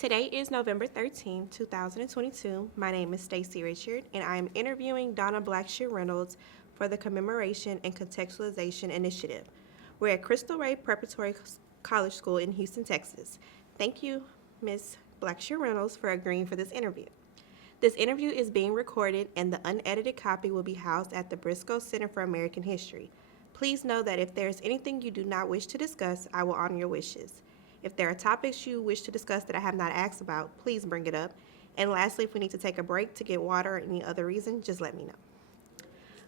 Today is November 13, 2022. My name is Stacy Richard, and I am interviewing Donna Blackshear-Reynolds for the Commemoration and Contextualization Initiative. We're at Crystal Ray Preparatory College School in Houston, Texas. Thank you, Ms. Blackshear-Reynolds, for agreeing for this interview. This interview is being recorded, and the unedited copy will be housed at the Briscoe Center for American History. Please know that if there is anything you do not wish to discuss, I will honor your wishes. If there are topics you wish to discuss that I have not asked about, please bring it up. And lastly, if we need to take a break to get water or any other reason, just let me know.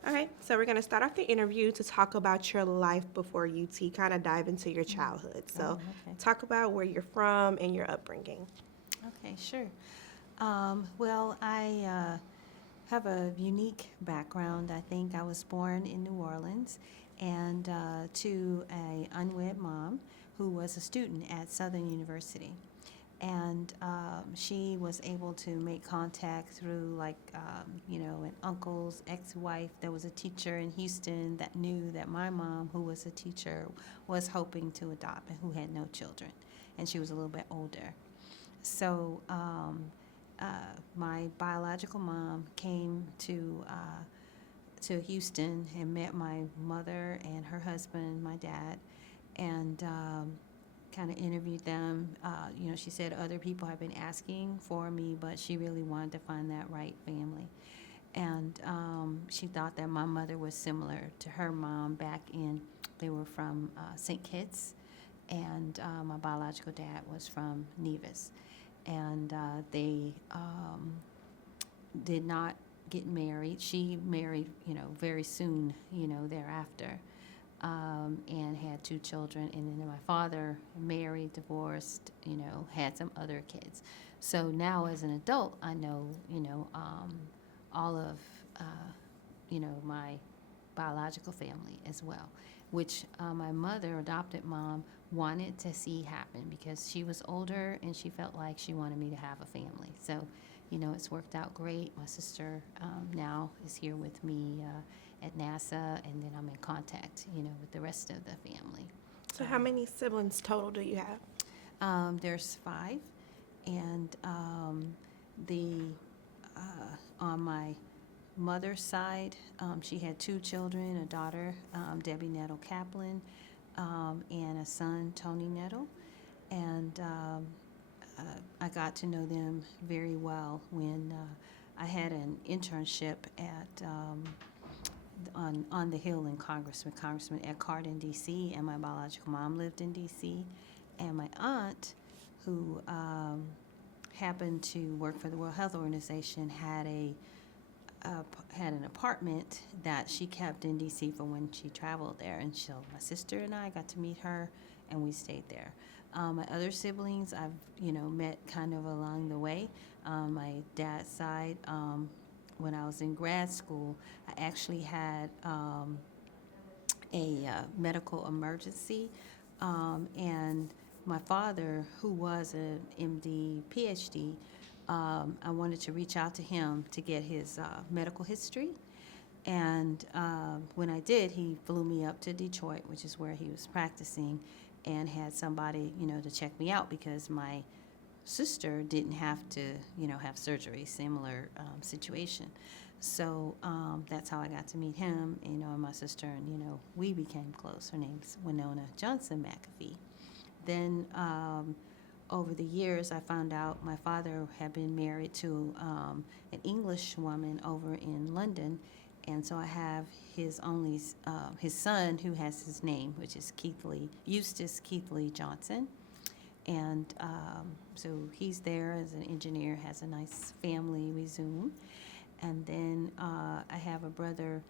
All right, so we're going to start off the interview to talk about your life before UT, kind of dive into your childhood. So talk about where you're from and your upbringing. Okay, sure. Well, I have a unique background. I think I was born in New Orleans and to an unwed mom who was a student at Southern University. And she was able to make contact through, an uncle's ex-wife that was a teacher in Houston that knew that my mom, who was a teacher, was hoping to adopt and who had no children. And she was a little bit older. So my biological mom came to Houston and met my mother and her husband, my dad, and kind of interviewed them. She said other people have been asking for me, but she really wanted to find that right family. And she thought that my mother was similar to her mom they were from St. Kitts, and my biological dad was from Nevis. And they did not get married. She married, very soon, thereafter. And had 2 children, and then my father married, divorced, had some other kids. So now as an adult, I know, all of, my biological family as well, which my mother, adopted mom, wanted to see happen because she was older and she felt like she wanted me to have a family. So, it's worked out great. My sister now is here with me at NASA, and then I'm in contact, with the rest of the family. So how many siblings total do you have? There's 5, and on my mother's side, she had 2 children, a daughter, Debbie Nettle Kaplan, and a son, Tony Nettle, and I got to know them very well when I had an internship at on the Hill in Congressman Ed Card in D.C., and my biological mom lived in D.C., and my aunt, who happened to work for the World Health Organization, had an apartment that she kept in D.C. for when she traveled there, and so my sister and I got to meet her, and we stayed there. My other siblings I've met kind of along the way. My dad's side, when I was in grad school, I actually had a medical emergency, and my father, who was an MD, PhD, I wanted to reach out to him to get his medical history. And when I did, he flew me up to Detroit, which is where he was practicing, and had somebody, to check me out because my sister didn't have to, have surgery, similar situation. So that's how I got to meet him, and my sister, and, we became close. Her name's Winona Johnson McAfee. Then over the years, I found out my father had been married to an English woman over in London, and so I have his son, who has his name, which is Eustace Keithley Johnson. And so he's there as an engineer, has a nice family, we Zoom. And then I have a brother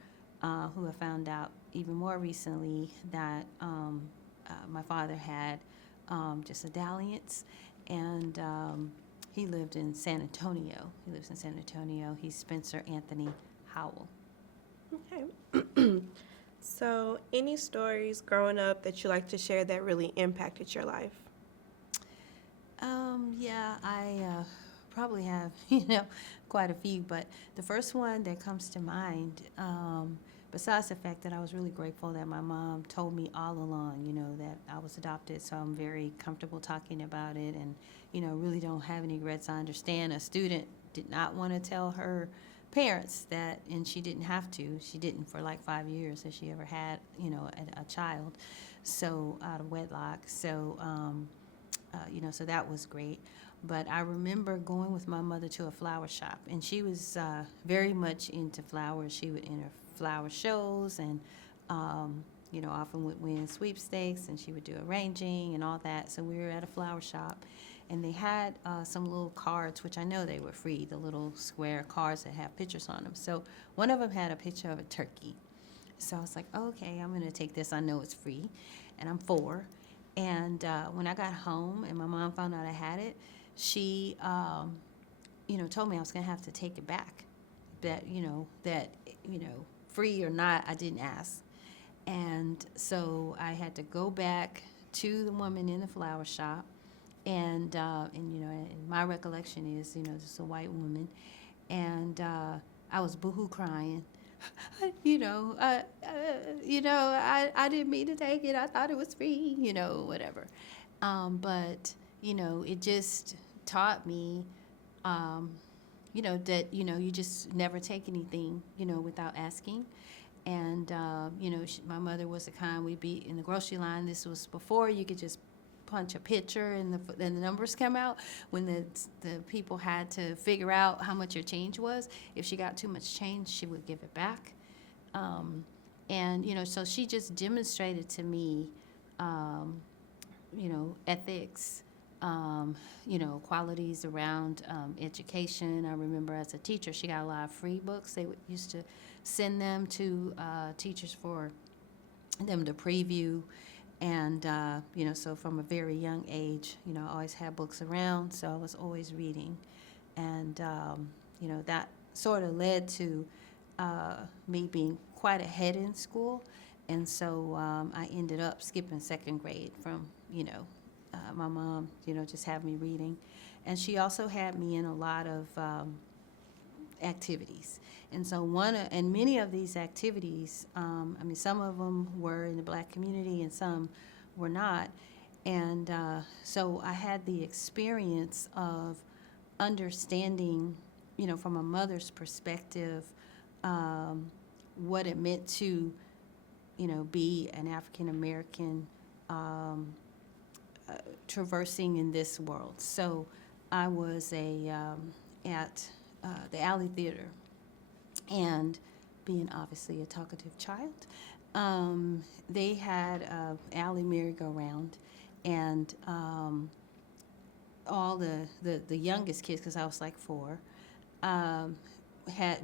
who I found out even more recently that my father had just a dalliance, and he lived in San Antonio. He lives in San Antonio. He's Spencer Anthony Howell. Okay. So any stories growing up that you like to share that really impacted your life? Yeah, I probably have, quite a few, but the first one that comes to mind besides the fact that I was really grateful that my mom told me all along, that I was adopted, so I'm very comfortable talking about it, and, really don't have any regrets. I understand a student did not want to tell her parents that, and she didn't have to. She didn't for like 5 years that she ever had, a child, so out of wedlock. So, so that was great. But I remember going with my mother to a flower shop, and she was very much into flowers. She would enter flower shows, and often would win sweepstakes, and she would do arranging and all that. So we were at a flower shop, and they had some little cards, which I know they were free, the little square cards that have pictures on them. So one of them had a picture of a turkey. So I was like, okay, I'm going to take this. I know it's free, and I'm 4. And when I got home and my mom found out I had it, she, told me I was going to have to take it back. That, free or not, I didn't ask. And so I had to go back to the woman in the flower shop. And my recollection is, just a white woman. And I was boohoo crying. I didn't mean to take it. I thought it was free, whatever. But, it just taught me, that, you just never take anything, without asking. And, my mother was the kind, we'd be in the grocery line. This was before you could just punch a picture and the numbers come out, when the people had to figure out how much your change was. If she got too much change, she would give it back. So she just demonstrated to me, ethics, qualities around education. I remember as a teacher, she got a lot of free books. They used to send them to teachers for them to preview. And, so from a very young age, I always had books around, so I was always reading. And, that sort of led to me being quite ahead in school. And so I ended up skipping 2nd grade from, my mom, just having me reading. And she also had me in a lot of activities. And so many of these activities, some of them were in the Black community and some were not. And so I had the experience of understanding, from a mother's perspective, what it meant to, be an African American traversing in this world. So I was at the Alley Theater, and being obviously a talkative child, they had a alley merry-go-round, and all the youngest kids, because I was like 4,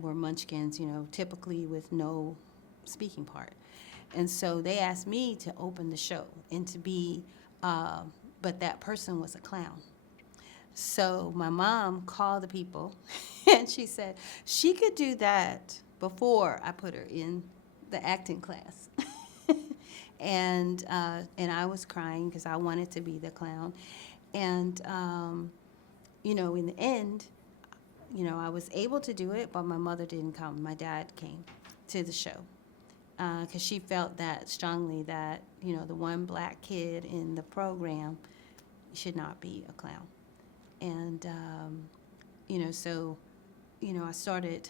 were munchkins, typically with no speaking part. And so they asked me to open the show and to be, but that person was a clown. So my mom called the people, and she said she could do that before I put her in the acting class. And I was crying because I wanted to be the clown. And, in the end, I was able to do it, but my mother didn't come. My dad came to the show because she felt that strongly that, the one Black kid in the program should not be a clown. And, so, I started,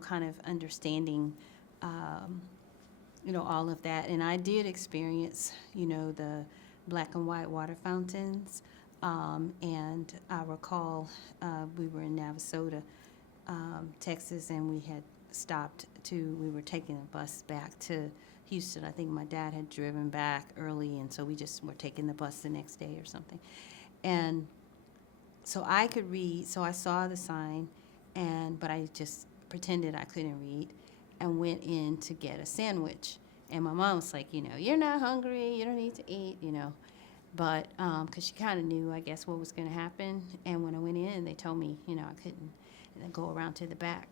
kind of understanding, all of that. And I did experience, the black and white water fountains. And I recall we were in Navasota, Texas, and we had we were taking a bus back to Houston. I think my dad had driven back early, and so we just were taking the bus the next day or something. And so I could read, so I saw the sign, but I just pretended I couldn't read and went in to get a sandwich. And my mom was like, you're not hungry, you don't need to eat, But because she kind of knew, I guess, what was going to happen. And when I went in, they told me, I couldn't go around to the back.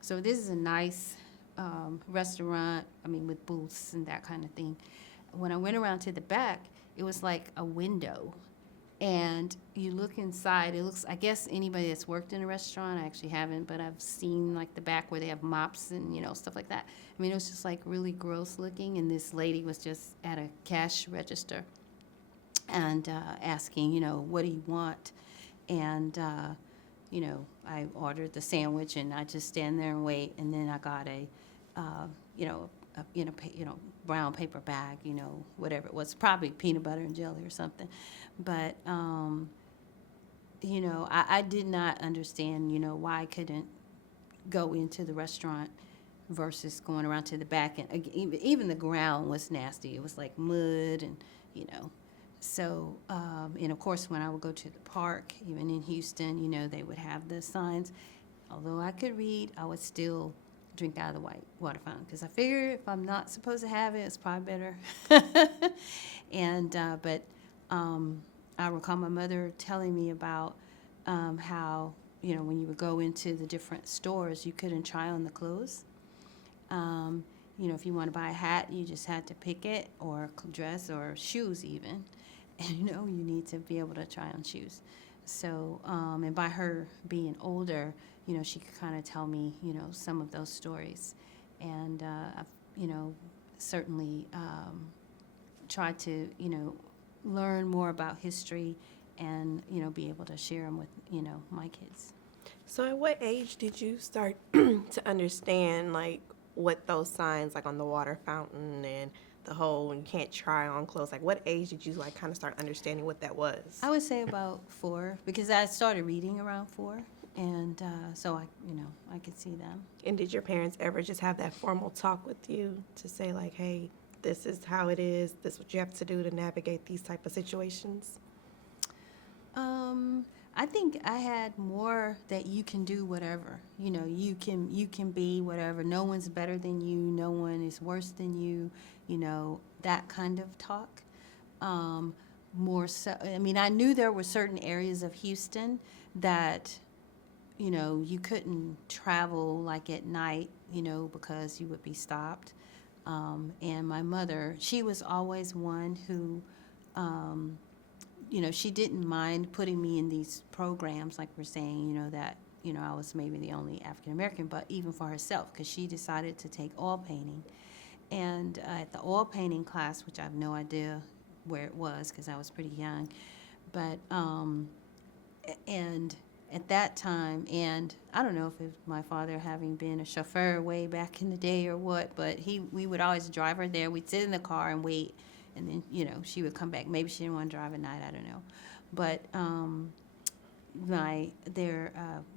So this is a nice restaurant, with booths and that kind of thing. When I went around to the back, it was like a window. And you look inside, it looks, I guess anybody that's worked in a restaurant, I actually haven't, but I've seen like the back where they have mops and, stuff like that. I mean, it was just like really gross looking. And this lady was just at a cash register and asking, what do you want? And, I ordered the sandwich and I just stand there and wait. And then I got a brown paper bag, whatever it was, probably peanut butter and jelly or something. But, I did not understand, why I couldn't go into the restaurant versus going around to the back. And even the ground was nasty. It was like mud and, So, and of course, when I would go to the park, even in Houston, they would have the signs. Although I could read, I would still drink out of the white water fountain because I figure if I'm not supposed to have it, it's probably better. And I recall my mother telling me about how when you would go into the different stores, you couldn't try on the clothes. If you want to buy a hat, you just had to pick it, or dress, or shoes even. And you need to be able to try on shoes. So, and by her being older, she could kind of tell me, some of those stories. And I've, certainly tried to, learn more about history and, be able to share them with, my kids. So at what age did you start to understand, like, what those signs, like on the water fountain and the whole you can't try on clothes, like what age did you like kind of start understanding what that was? I would say about 4, because I started reading around 4, and so I could see them. And did your parents ever just have that formal talk with you to say like, hey, this is how it is, this is what you have to do to navigate these type of situations? I think I had more that you can do whatever. You can be whatever. No one's better than you. No one is worse than you. That kind of talk. More so, I mean, I knew there were certain areas of Houston that, you couldn't travel like at night, because you would be stopped. And my mother, she was always one who, she didn't mind putting me in these programs, like we're saying, that, I was maybe the only African American, but even for herself, because she decided to take oil painting. And at the oil painting class, which I have no idea where it was because I was pretty young, but, and at that time, and I don't know if it was my father having been a chauffeur way back in the day or what, but we would always drive her there. We'd sit in the car and wait. And then, she would come back. Maybe she didn't want to drive at night. I don't know. But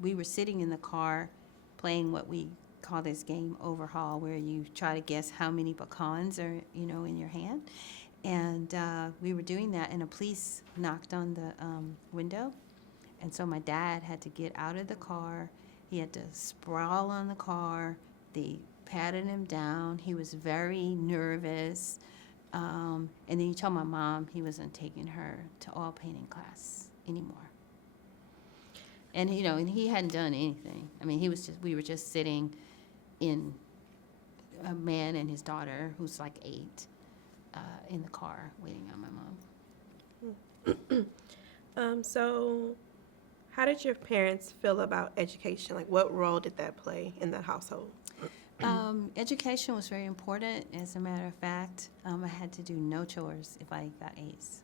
we were sitting in the car playing what we call this game Overhaul, where you try to guess how many pecans are, in your hand. And we were doing that, and a police knocked on the window. And so my dad had to get out of the car. He had to sprawl on the car. They patted him down. He was very nervous. And then he told my mom he wasn't taking her to oil painting class anymore. And, and he hadn't done anything. I mean, we were just sitting in a man and his daughter, who's like 8, in the car waiting on my mom. So how did your parents feel about education? Like what role did that play in the household? Education was very important. As a matter of fact, I had to do no chores if I got A's.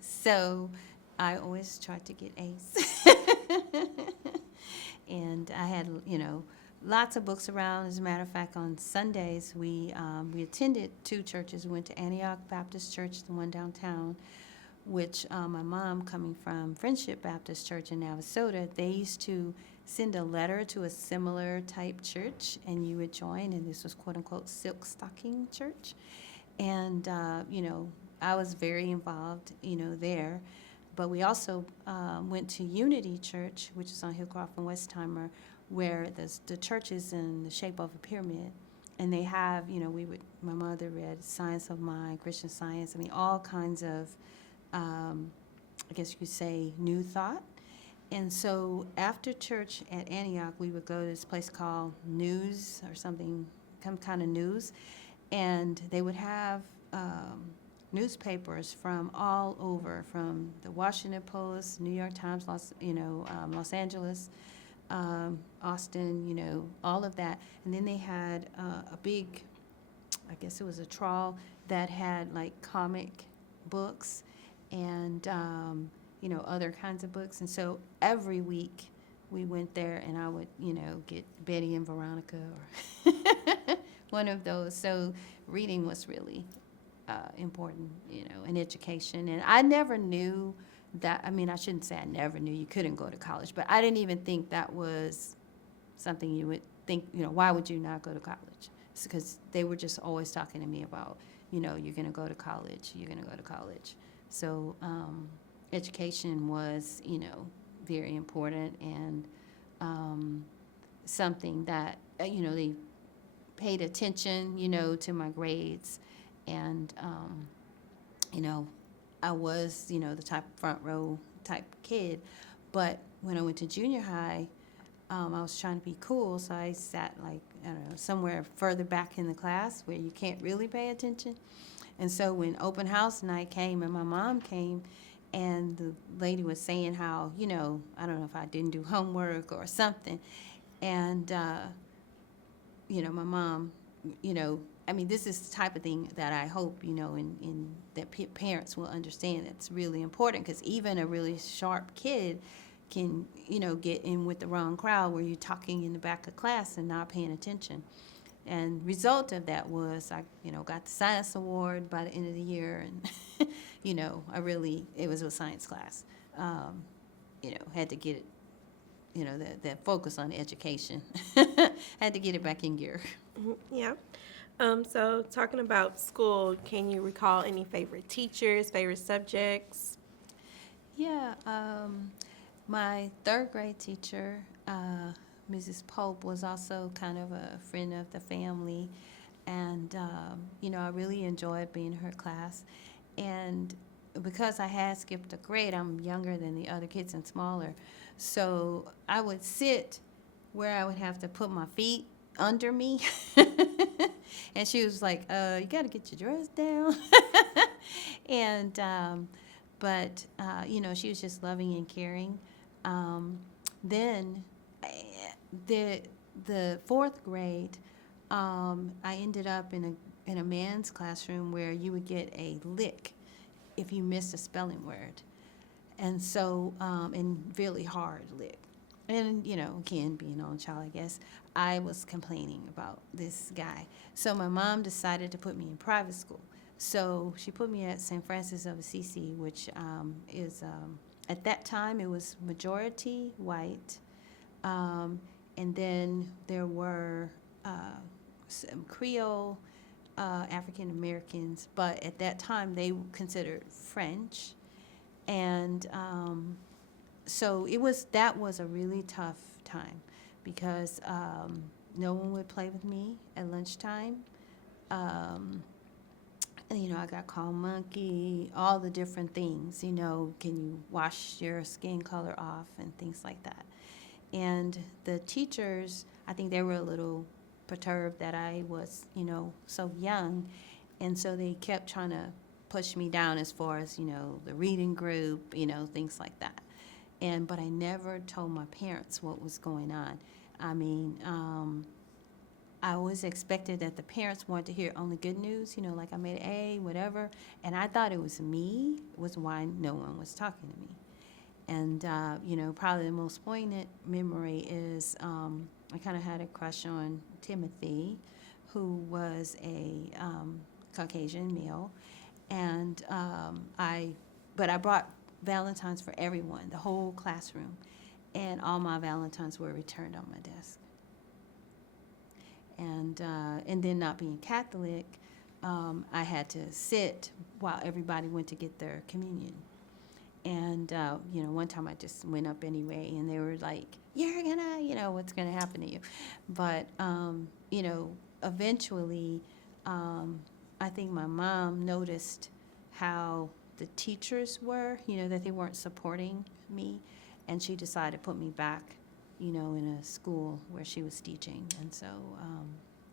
So I always tried to get A's. And I had, lots of books around. As a matter of fact, on Sundays, we attended 2 churches. We went to Antioch Baptist Church, the one downtown, which my mom, coming from Friendship Baptist Church in Navasota, they used to send a letter to a similar type church, and you would join, and this was quote-unquote silk stocking church. And, I was very involved, there. But we also went to Unity Church, which is on Hillcroft and Westheimer, where the church is in the shape of a pyramid. And they have, my mother read Science of Mind, Christian Science, all kinds of, I guess you could say, new thought. And so after church at Antioch, we would go to this place called News or something, some kind of news, and they would have newspapers from all over, from the Washington Post, New York Times, Los Angeles, Austin, all of that. And then they had a big, I guess it was a trawl that had like comic books and, other kinds of books. And so every week we went there and I would, get Betty and Veronica or one of those. So reading was really important, in education. And I never knew that, I shouldn't say I never knew you couldn't go to college, but I didn't even think that was something you would think, why would you not go to college? It's because they were just always talking to me about, you're going to go to college, you're going to go to college. So education was, very important and something that, they paid attention, to my grades. And, I was, the type front row type kid. But when I went to junior high, I was trying to be cool, so I sat somewhere further back in the class where you can't really pay attention. And so when open house night came and my mom came, and the lady was saying how, I don't know if I didn't do homework or something. And, my mom, this is the type of thing that I hope, that parents will understand that's really important, because even a really sharp kid can, get in with the wrong crowd where you're talking in the back of class and not paying attention. And result of that was I, got the science award by the end of the year, and, it was a science class. Had to get it, that focus on education. Had to get it back in gear. Yeah. So talking about school, can you recall any favorite teachers, favorite subjects? Yeah, my third grade teacher, Mrs. Pope, was also kind of a friend of the family. And, I really enjoyed being in her class. And because I had skipped a grade, I'm younger than the other kids and smaller. So I would sit where I would have to put my feet under me. And she was like, you got to get your dress down. And, she was just loving and caring. Then the fourth grade, I ended up in a man's classroom where you would get a lick if you missed a spelling word. And so, and really hard lick. And, again, being an only child, I guess, I was complaining about this guy. So my mom decided to put me in private school. So she put me at St. Francis of Assisi, which is, at that time, it was majority white. And then there were some Creole African Americans, but at that time they considered French. And so that was a really tough time, because no one would play with me at lunchtime. I got called monkey, all the different things, can you wash your skin color off and things like that. And the teachers, I think they were a little perturbed that I was, so young. And so they kept trying to push me down as far as, the reading group, things like that. But I never told my parents what was going on. I always expected that the parents wanted to hear only good news, like I made an A, whatever. And I thought it was me, was why no one was talking to me. And, probably the most poignant memory is I kind of had a crush on Timothy, who was a Caucasian male. And I brought Valentines for everyone, the whole classroom. And all my Valentines were returned on my desk. And then not being Catholic, I had to sit while everybody went to get their communion. And, one time I just went up anyway, and they were like, you're gonna, what's gonna happen to you? But, eventually, I think my mom noticed how the teachers were, that they weren't supporting me, and she decided to put me back, in a school where she was teaching. And so,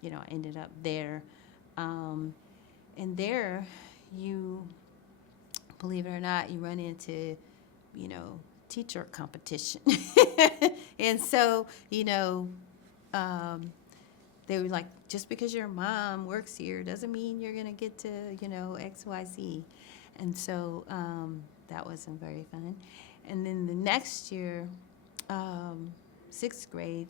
I ended up there. And there, you, believe it or not, you run into, you know, teacher competition. And so, they were like, just because your mom works here doesn't mean you're going to get to, XYZ. And so that wasn't very fun. And then the next year, sixth grade,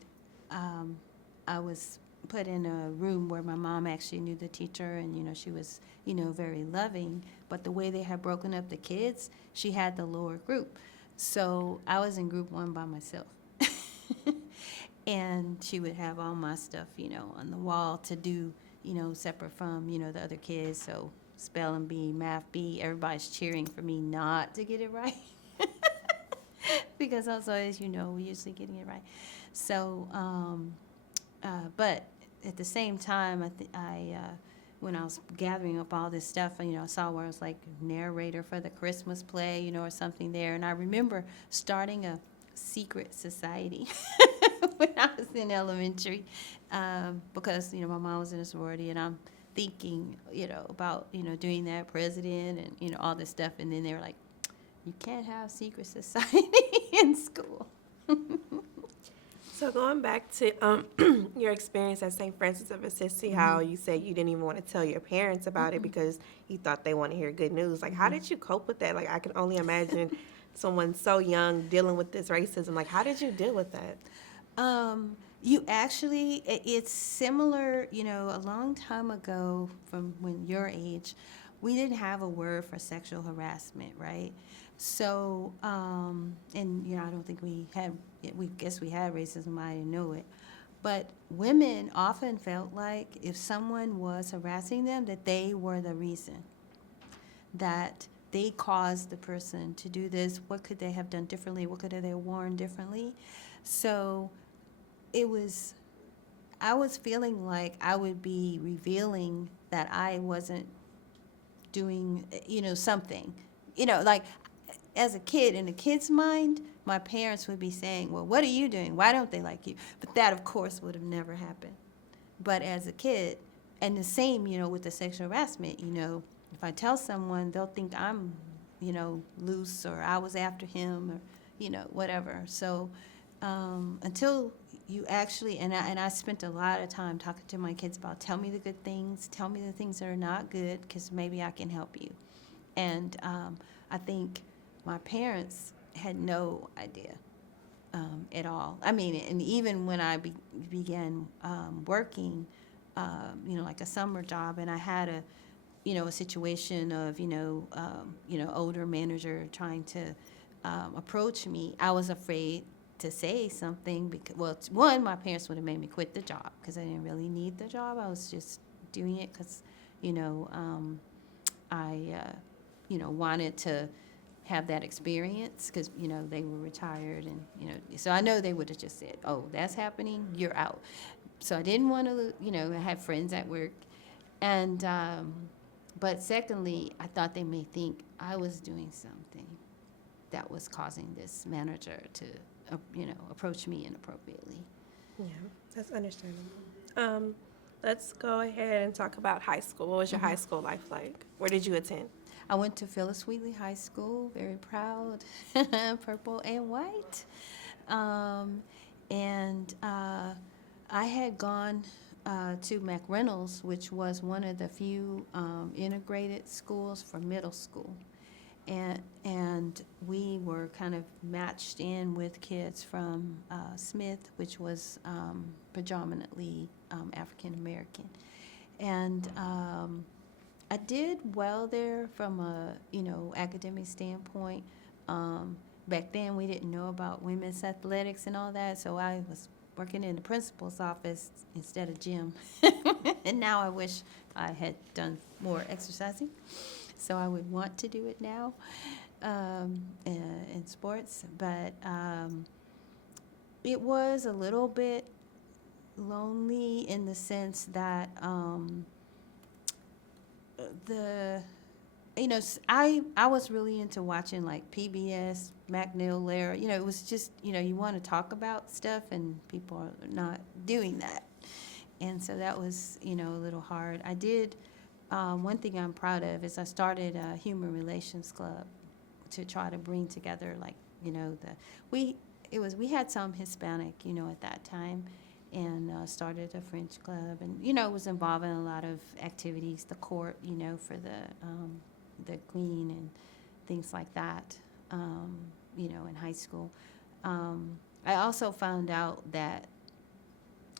I was put in a room where my mom actually knew the teacher, and she was very loving. But the way they had broken up the kids, she had the lower group, so I was in group 1 by myself. And she would have all my stuff on the wall to do, separate from the other kids. So spelling bee, math bee, everybody's cheering for me not to get it right. Because I was always usually getting it right. So but at the same time, when I was gathering up all this stuff, I saw where I was like narrator for the Christmas play, or something there. And I remember starting a secret society when I was in elementary, because, my mom was in a sorority, and I'm thinking, about, doing that, president and, all this stuff. And then they were like, you can't have secret society in school. So going back to your experience at St. Francis of Assisi, how you said you didn't even want to tell your parents about it because you thought they want to hear good news. Like, how did you cope with that? Like, I can only imagine someone so young dealing with this racism. Like, how did you deal with that? You actually, it's similar, a long time ago from when your age, we didn't have a word for sexual harassment, right? So, and, I don't think we guess we had racism, I didn't know it. But women often felt like if someone was harassing them, that they were the reason, that they caused the person to do this. What could they have done differently? What could they have worn differently? So I was feeling like I would be revealing that I wasn't doing, something. Like as a kid, in a kid's mind, my parents would be saying, well, what are you doing? Why don't they like you? But that, of course, would have never happened. But as a kid, and the same, with the sexual harassment, if I tell someone, they'll think I'm, loose, or I was after him, or, whatever. So until you actually, and I spent a lot of time talking to my kids about, tell me the good things, tell me the things that are not good, because maybe I can help you. And I think my parents had no idea at all. I mean, and even when I began working, like a summer job, and I had a situation of, older manager trying to approach me, I was afraid to say something because, well, one, my parents would have made me quit the job because I didn't really need the job. I was just doing it because, I, wanted to have that experience because, they were retired and, so I know they would have just said, oh, that's happening, you're out. So I didn't want to, I had friends at work. And, but secondly, I thought they may think I was doing something that was causing this manager to, approach me inappropriately. Yeah, that's understandable. Let's go ahead and talk about high school. What was your high school life like? Where did you attend? I went to Phyllis Wheatley High School, very proud, purple and white. And I had gone to McReynolds, which was one of the few integrated schools for middle school. And we were kind of matched in with kids from Smith, which was predominantly African American. And I did well there from a, academic standpoint. Back then, we didn't know about women's athletics and all that, so I was working in the principal's office instead of gym. And now I wish I had done more exercising. So I would want to do it now in sports. But it was a little bit lonely in the sense that I was really into watching like PBS, McNeil, Lehrer. It was just, you want to talk about stuff and people are not doing that. And so that was, a little hard. I did one thing I'm proud of is I started a human relations club to try to bring together, like, we had some Hispanic, at that time, and started a French club, and was involved in a lot of activities, the court, for the queen and things like that, in high school. I also found out that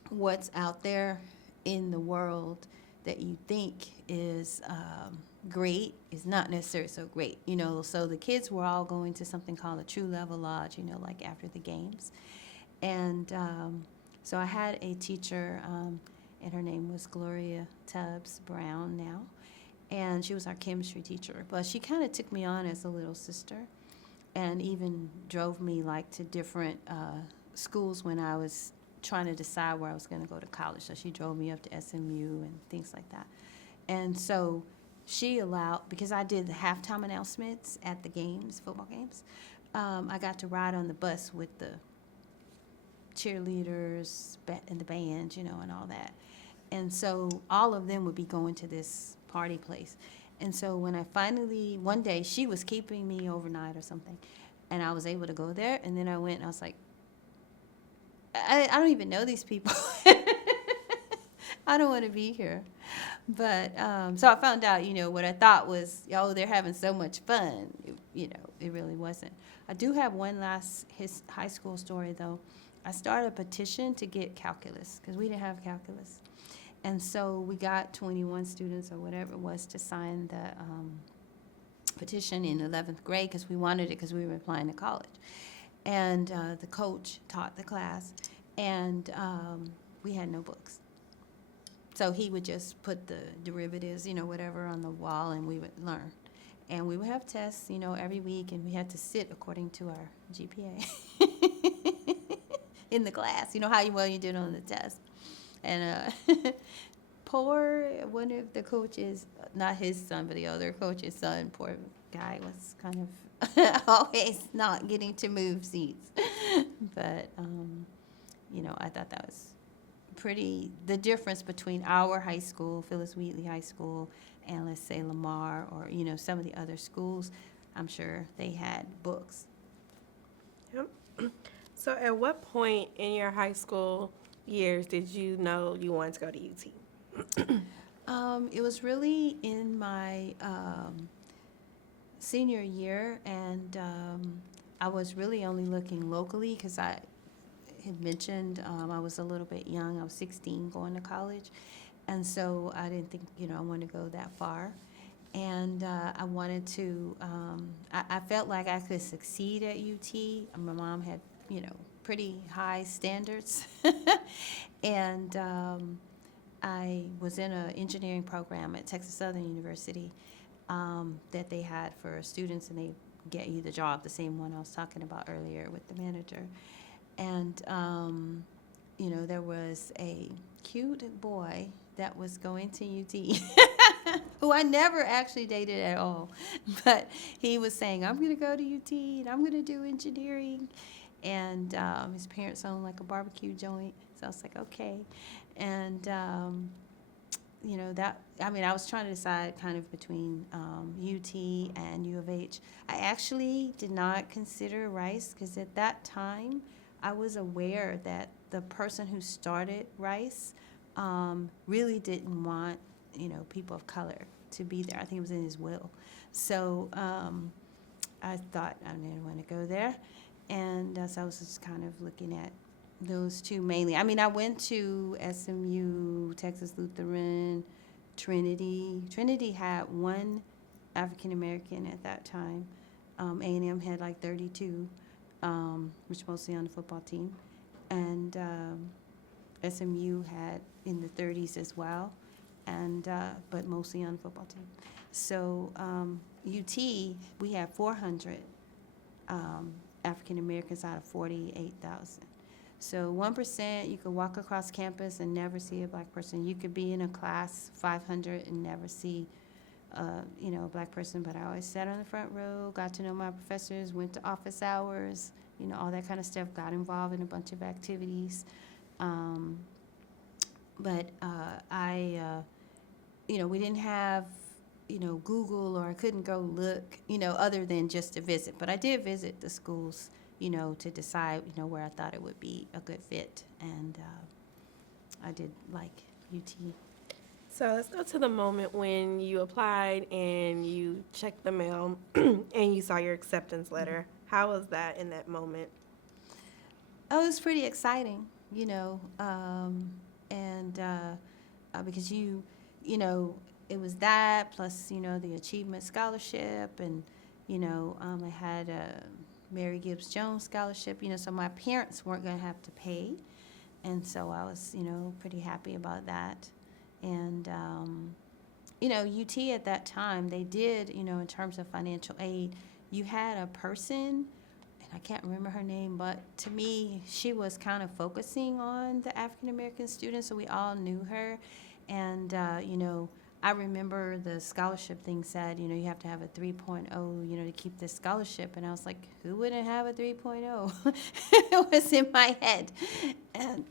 what's out there in the world that you think is great is not necessarily so great, So the kids were all going to something called a True Level Lodge, like after the games. And so I had a teacher, and her name was Gloria Tubbs Brown now. And she was our chemistry teacher. But she kind of took me on as a little sister and even drove me, like, to different schools when I was trying to decide where I was going to go to college. So she drove me up to SMU and things like that. And so she allowed, because I did the halftime announcements at the games, football games, I got to ride on the bus with the cheerleaders and the band, and all that. And so all of them would be going to this party place. And so when I finally, one day, she was keeping me overnight or something, and I was able to go there, and then I went and I was like, I don't even know these people. I don't want to be here. But so I found out, what I thought was, they're having so much fun. It really wasn't. I do have one last high school story, though. I started a petition to get calculus because we didn't have calculus. And so we got 21 students or whatever it was to sign the petition in 11th grade because we wanted it because we were applying to college. And the coach taught the class, and we had no books. So he would just put the derivatives, whatever on the wall, and we would learn. And we would have tests, every week, and we had to sit according to our GPA in the class. How well you did on the test. And poor one of the coaches, not his son, but the other coach's son, poor guy, was kind of always not getting to move seats. But, I thought that was the difference between our high school, Phyllis Wheatley High School, and let's say Lamar or, some of the other schools, I'm sure they had books. Yep. So at what point in your high school years did you know you wanted to go to UT? It was really in my senior year, and I was really only looking locally because I had mentioned I was a little bit young. I was 16 going to college, and so I didn't think, I wanted to go that far. And I wanted to, I felt like I could succeed at UT. My mom had, pretty high standards. And I was in an engineering program at Texas Southern University that they had for students, and they get you the job, the same one I was talking about earlier with the manager. And, there was a cute boy that was going to UT who I never actually dated at all. But he was saying, I'm going to go to UT, and I'm going to do engineering. And his parents owned like a barbecue joint. So I was like, okay. And, I was trying to decide kind of between UT and U of H. I actually did not consider Rice because at that time I was aware that the person who started Rice really didn't want, people of color to be there. I think it was in his will. So I thought I didn't want to go there. And so I was just kind of looking at those two mainly. I went to SMU, Texas Lutheran, Trinity. Trinity had one African-American at that time. A&M had like 32, which mostly on the football team. And SMU had in the 30s as well, and but mostly on the football team. So UT, we had 400 African Americans out of 48,000. So 1%, you could walk across campus and never see a black person. You could be in a class 500 and never see, a black person. But I always sat on the front row, got to know my professors, went to office hours, all that kind of stuff. Got involved in a bunch of activities. we didn't have, Google, or I couldn't go look, other than just to visit. But I did visit the schools, to decide, where I thought it would be a good fit. And I did like UT. So let's go to the moment when you applied and you checked the mail and you saw your acceptance letter. How was that in that moment? Oh, it was pretty exciting, and because it was that plus, the Achievement Scholarship, and, I had a Mary Gibbs Jones Scholarship, so my parents weren't going to have to pay. And so I was, pretty happy about that. And, UT at that time, they did, in terms of financial aid, you had a person, and I can't remember her name, but to me, she was kind of focusing on the African-American students, so we all knew her. And, I remember the scholarship thing said, you have to have a 3.0, to keep this scholarship. And I was like, who wouldn't have a 3.0? It was in my head. And,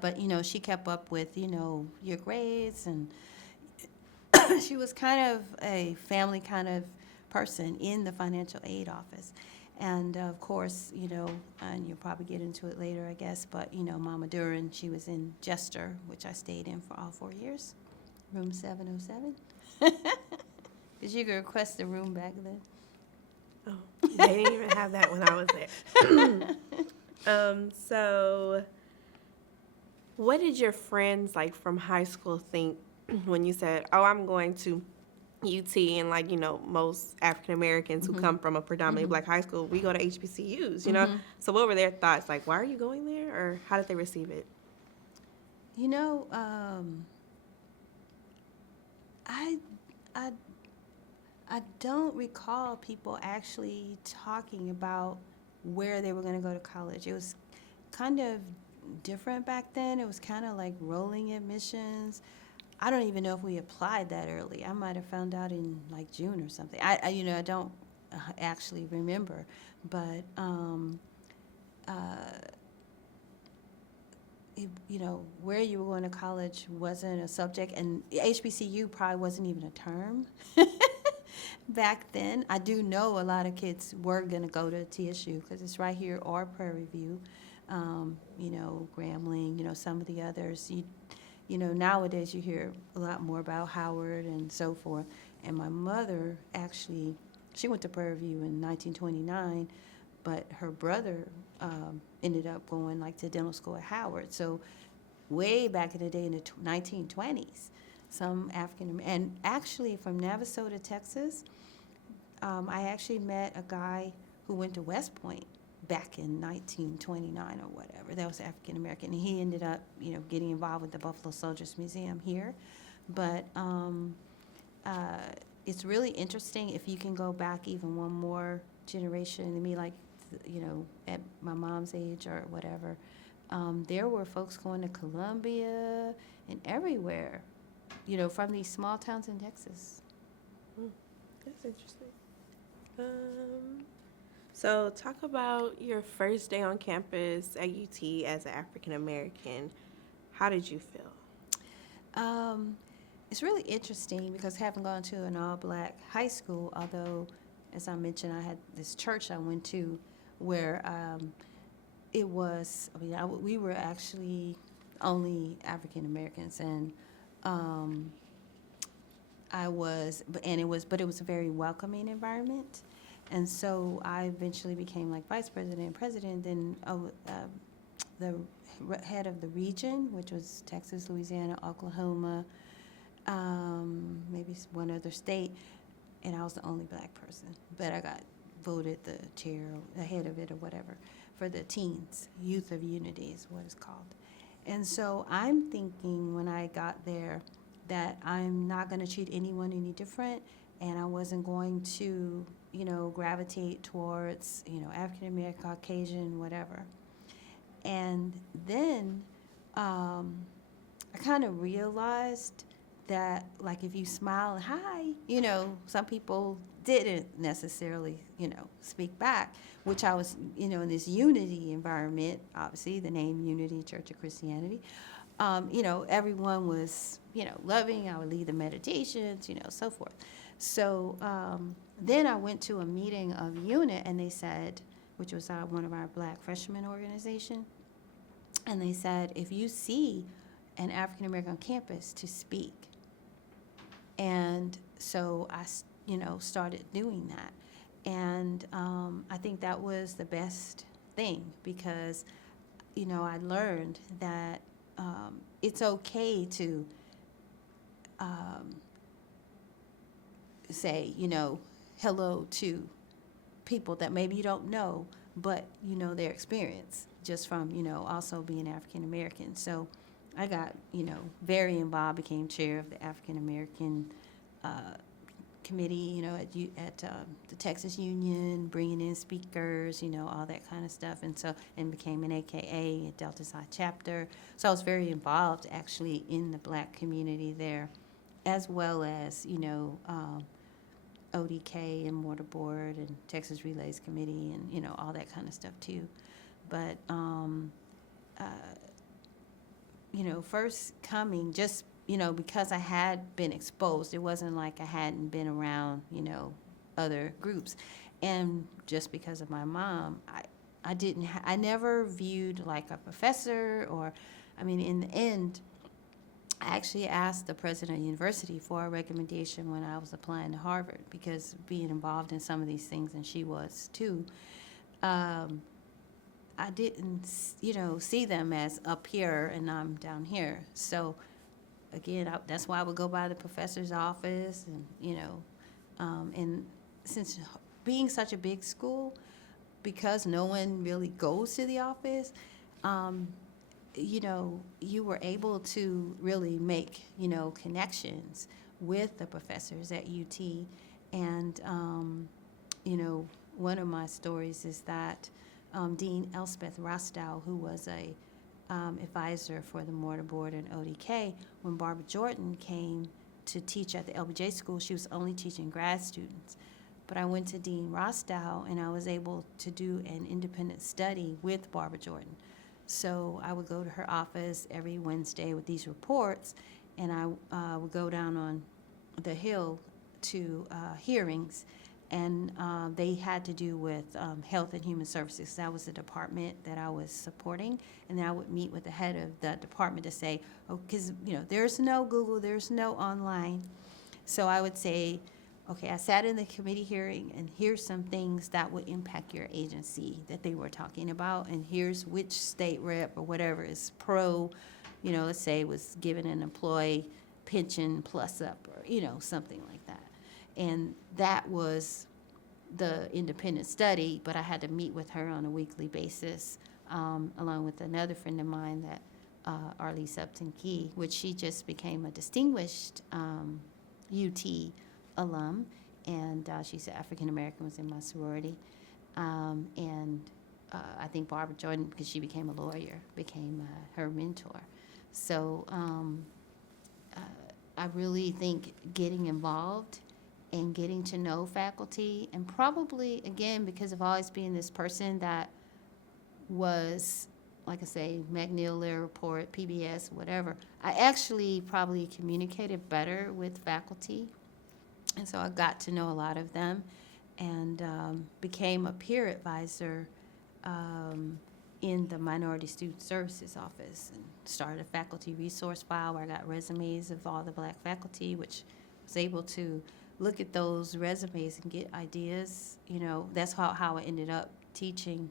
but, she kept up with, your grades. And she was kind of a family kind of person in the financial aid office. And, of course, and you'll probably get into it later, I guess, but, Mama Duran, she was in Jester, which I stayed in for all 4 years, room 707. Because you could request a room back then. Oh, they didn't even have that when I was there. So what did your friends, like, from high school think when you said, oh, I'm going to UT, and most African Americans who come from a predominantly black high school, we go to HBCUs, So what were their thoughts? Like, why are you going there, or how did they receive it? I don't recall people actually talking about where they were going to go to college. It was kind of different back then. It was kind of like rolling admissions. I don't even know if we applied that early. I might have found out in like June or something. I don't actually remember, but where you were going to college wasn't a subject, and HBCU probably wasn't even a term back then. I do know a lot of kids were going to go to TSU because it's right here, or Prairie View, Grambling, some of the others. Nowadays you hear a lot more about Howard and so forth. And my mother actually, she went to Prairie View in 1929, but her brother ended up going to dental school at Howard. So way back in the day in the 1920s, some and actually from Navasota, Texas, I actually met a guy who went to West Point back in 1929 or whatever. That was African American, and he ended up, getting involved with the Buffalo Soldiers Museum here. But it's really interesting if you can go back even one more generation to me, at my mom's age or whatever. There were folks going to Columbia and everywhere, from these small towns in Texas. That's interesting. So talk about your first day on campus at UT as an African American. How did you feel? It's really interesting because having gone to an all-black high school, although, as I mentioned, I had this church I went to where it was, we were actually only African Americans, and it was a very welcoming environment. And so I eventually became vice president and president, then the head of the region, which was Texas, Louisiana, Oklahoma, maybe one other state, and I was the only black person. But I got voted the chair, the head of it or whatever, for the teens. Youth of Unity is what it's called. And so I'm thinking when I got there that I'm not going to treat anyone any different, and I wasn't going to gravitate towards, African American, Caucasian, whatever. And then I kind of realized that, if you smile and hi, some people didn't necessarily, speak back, which I was, in this unity environment, obviously, the name Unity Church of Christianity. everyone was, loving. I would lead the meditations, so forth. So then I went to a meeting of UNIT, and they said, which was one of our Black freshman organization, and they said, if you see an African American on campus, to speak. And so I, started doing that. And I think that was the best thing because, I learned that it's okay to say, hello to people that maybe you don't know, but you know their experience just from, also being African American. So I got, very involved, became chair of the African American committee, at the Texas Union, bringing in speakers, all that kind of stuff. And became an AKA at Delta Psi chapter. So I was very involved actually in the Black community there, as well as, ODK and Mortar Board and Texas Relays Committee and, all that kind of stuff too. But, first coming, just, because I had been exposed, it wasn't like I hadn't been around, other groups. And just because of my mom, I never viewed like a professor in the end, I actually asked the president of the university for a recommendation when I was applying to Harvard because being involved in some of these things, and she was too, I didn't, see them as up here and I'm down here. So again, that's why I would go by the professor's office and, and since being such a big school, because no one really goes to the office, you were able to really make, connections with the professors at UT. And, one of my stories is that Dean Elspeth Rostow, who was a advisor for the Mortar Board and ODK, when Barbara Jordan came to teach at the LBJ school, she was only teaching grad students. But I went to Dean Rostow, and I was able to do an independent study with Barbara Jordan. So I would go to her office every Wednesday with these reports, and I would go down on the Hill to hearings, and they had to do with Health and Human Services. That was the department that I was supporting, and then I would meet with the head of the department to say, oh, because there's no Google, there's no online. So I would say, okay, I sat in the committee hearing, and here's some things that would impact your agency that they were talking about, and here's which state rep or whatever is pro, let's say was given an employee pension plus up or, something like that. And that was the independent study, but I had to meet with her on a weekly basis, along with another friend of mine, that Arlise Upton Key, which she just became a distinguished UT alum, and she's African American, was in my sorority, and I think Barbara Jordan, because she became a lawyer, became her mentor. So I really think getting involved and getting to know faculty, and probably, again, because of always being this person that was, like I say, McNeil Lair Report, PBS, whatever, I actually probably communicated better with faculty. And so I got to know a lot of them, and became a peer advisor in the Minority Student Services Office, and started a faculty resource file where I got resumes of all the Black faculty, which was able to look at those resumes and get ideas. That's how I ended up teaching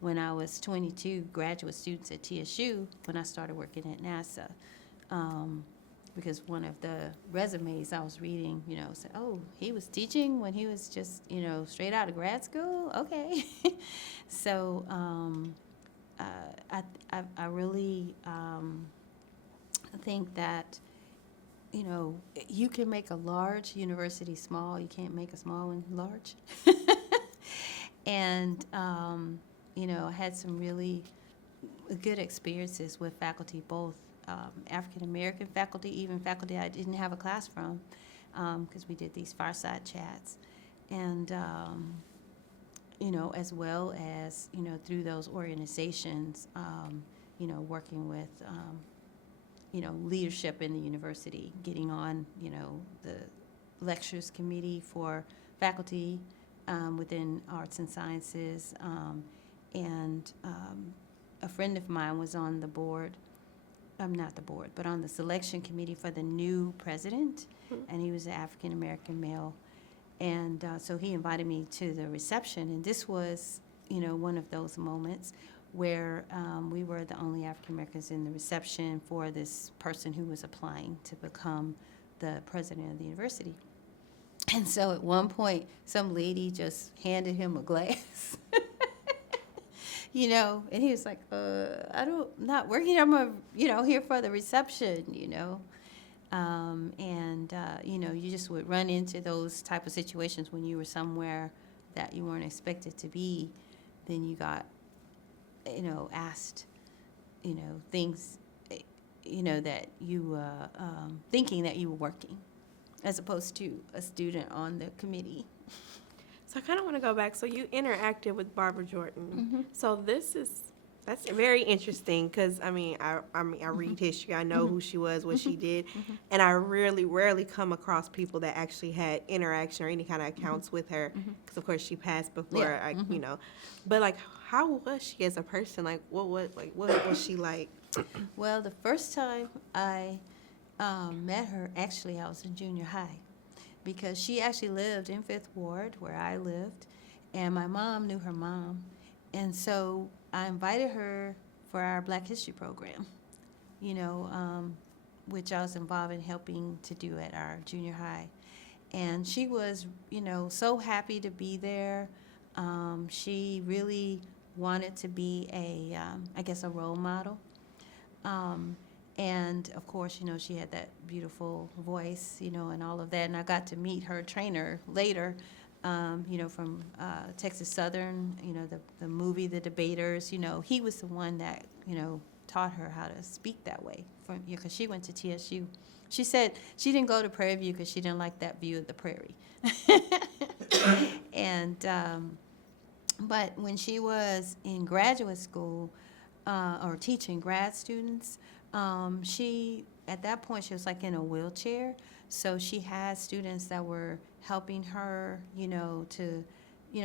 when I was 22 graduate students at TSU when I started working at NASA. Because one of the resumes I was reading, said, oh, he was teaching when he was just, straight out of grad school? Okay. So I really think that, you can make a large university small. You can't make a small one large. And, I had some really good experiences with faculty, both African-American faculty, even faculty I didn't have a class from, because we did these fireside chats. And, as well as, through those organizations, working with leadership in the university, getting on, the lectures committee for faculty within arts and sciences. And a friend of mine was on the board, not the board, but on the selection committee for the new president, and he was an African-American male. And so he invited me to the reception, and this was, one of those moments where we were the only African-Americans in the reception for this person who was applying to become the president of the university. And so at one point, some lady just handed him a glass. And he was like, not working, I'm here for the reception, you just would run into those type of situations when you were somewhere that you weren't expected to be. Then you got, asked, things, that you, thinking that you were working, as opposed to a student on the committee. So I kind of want to go back. So you interacted with Barbara Jordan. Mm-hmm. So that's very interesting because I read history. I know who she was, what she did, and I rarely come across people that actually had interaction or any kind of accounts with her. Because of course she passed before But like, how was she as a person? Like, what was she like? Well, the first time I met her, actually, I was in junior high, because she actually lived in Fifth Ward, where I lived, and my mom knew her mom. And so I invited her for our Black History program, which I was involved in helping to do at our junior high. And she was, so happy to be there. She really wanted to be a role model. And of course, she had that beautiful voice, and all of that. And I got to meet her trainer later, from Texas Southern, the movie, The Debaters. He was the one that, taught her how to speak that way, because she went to TSU. She said she didn't go to Prairie View because she didn't like that view of the prairie. And but when she was in graduate school or teaching grad students, at that point, she was like in a wheelchair. So she had students that were helping her, to,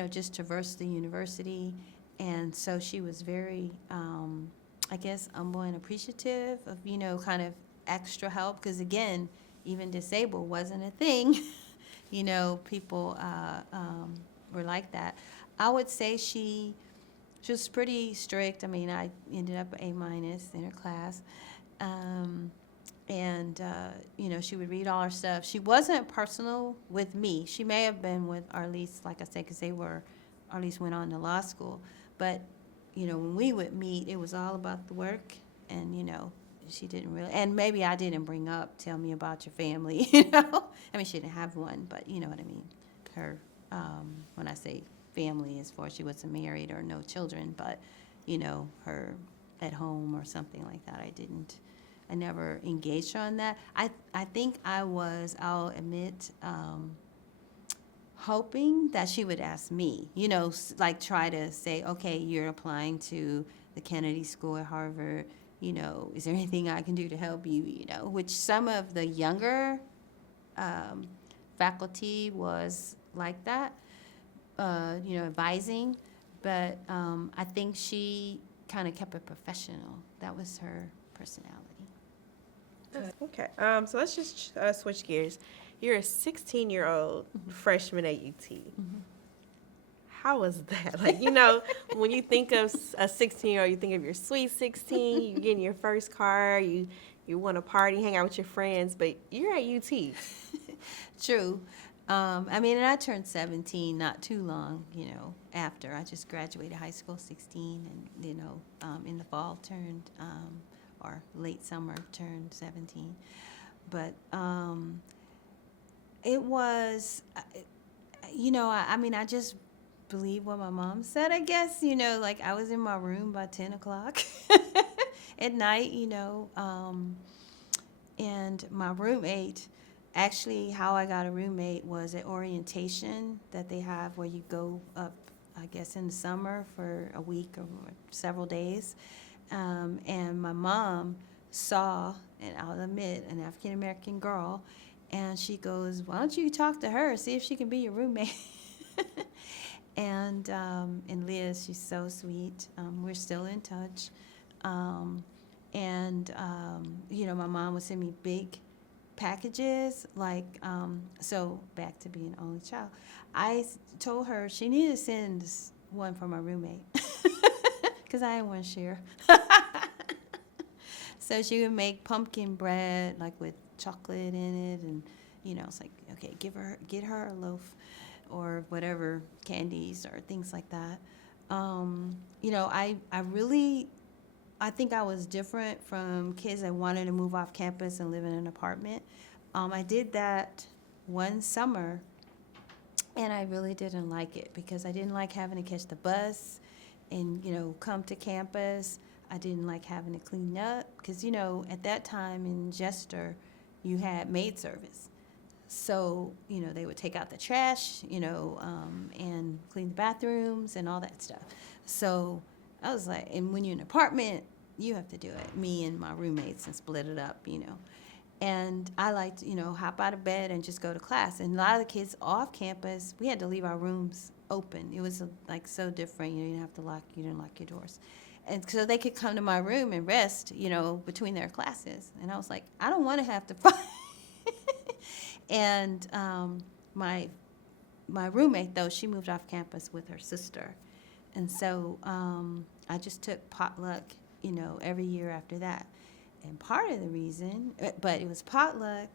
just traverse the university. And so she was very, humble and appreciative of, kind of extra help. Because again, even disabled wasn't a thing. People were like that. I would say she was pretty strict. I mean, I ended up A- in her class. She would read all her stuff. She wasn't personal with me. She may have been with Arlise, like I said, because Arlise went on to law school. But, when we would meet, it was all about the work. And, she didn't really, and maybe I didn't bring up, tell me about your family, I mean, she didn't have one, but you know what I mean. Her, when I say family, as far as she wasn't married or no children, but, her at home or something like that. I never engaged her on that. I think I'll admit, hoping that she would ask me, like try to say, okay, you're applying to the Kennedy School at Harvard, is there anything I can do to help you, which some of the younger faculty was like that, advising, but I think she kind of kept it professional. That was her personality. Okay. So let's just switch gears. You're a 16-year-old freshman at UT. How was that? Like, when you think of a 16-year-old, you think of your sweet 16, you get in your first car, you want to party, hang out with your friends, but you're at UT. True. And I turned 17 not too long, after. I just graduated high school, 16, and, in the fall turned, or late summer turned 17. But it was, I just believe what my mom said, I guess, like I was in my room by 10 o'clock at night, and my roommate, actually how I got a roommate was at orientation that they have where you go up, I guess, in the summer for a week or several days. And my mom saw, and I'll admit, an African-American girl, and she goes, why don't you talk to her, see if she can be your roommate? And Liz, she's so sweet. We're still in touch. My mom would send me big packages, so back to being only child. Told her she needed to send one for my roommate because I didn't want to share. So she would make pumpkin bread, like with chocolate in it, and it's like, okay, get her a loaf or whatever, candies or things like that. I think I was different from kids that wanted to move off campus and live in an apartment. I did that one summer, and I really didn't like it because I didn't like having to catch the bus and, come to campus. I didn't like having to clean up because, at that time in Jester, you had maid service. So, they would take out the trash, and clean the bathrooms and all that stuff. So I was like, and when you're in an apartment, you have to do it. Me and my roommates and split it up, And I liked, hop out of bed and just go to class. And a lot of the kids off campus, we had to leave our rooms open. It was so different. You didn't have to you didn't lock your doors. And so they could come to my room and rest, between their classes. And I was like, I don't want to have to fight. And my roommate, though, she moved off campus with her sister. And so I just took potluck, every year after that. And part of the reason, but it was potluck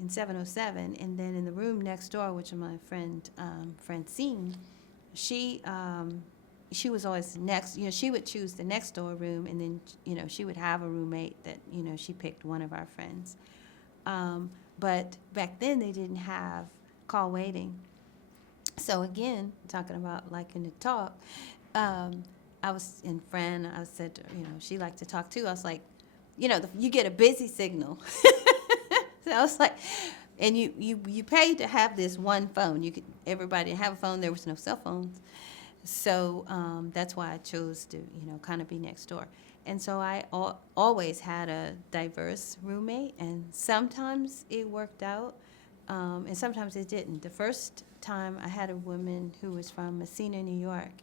in 707, and then in the room next door, which is my friend Francine, she was always next. She would choose the next door room, and then she would have a roommate that she picked one of our friends. But back then they didn't have call waiting. So again, talking about liking to talk, I was in Fran. I said, she liked to talk too. I was like, you get a busy signal. So I was like, and you pay to have this one phone. Everybody have a phone. There was no cell phones. So that's why I chose to, kind of be next door. And so I always had a diverse roommate, and sometimes it worked out, and sometimes it didn't. The first time I had a woman who was from Messina, New York,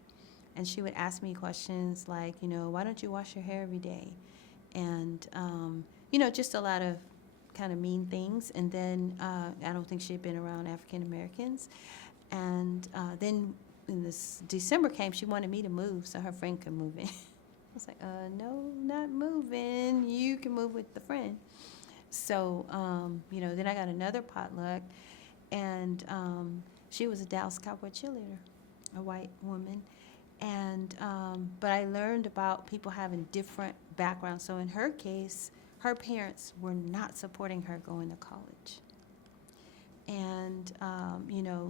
and she would ask me questions like, why don't you wash your hair every day? And, just a lot of kind of mean things. And then I don't think she had been around African Americans. And then when this December came, she wanted me to move so her friend could move in. I was like, no, not moving. You can move with the friend. So, then I got another potluck, and she was a Dallas Cowboy cheerleader, a white woman. And but I learned about people having different backgrounds. So in her case, her parents were not supporting her going to college. And,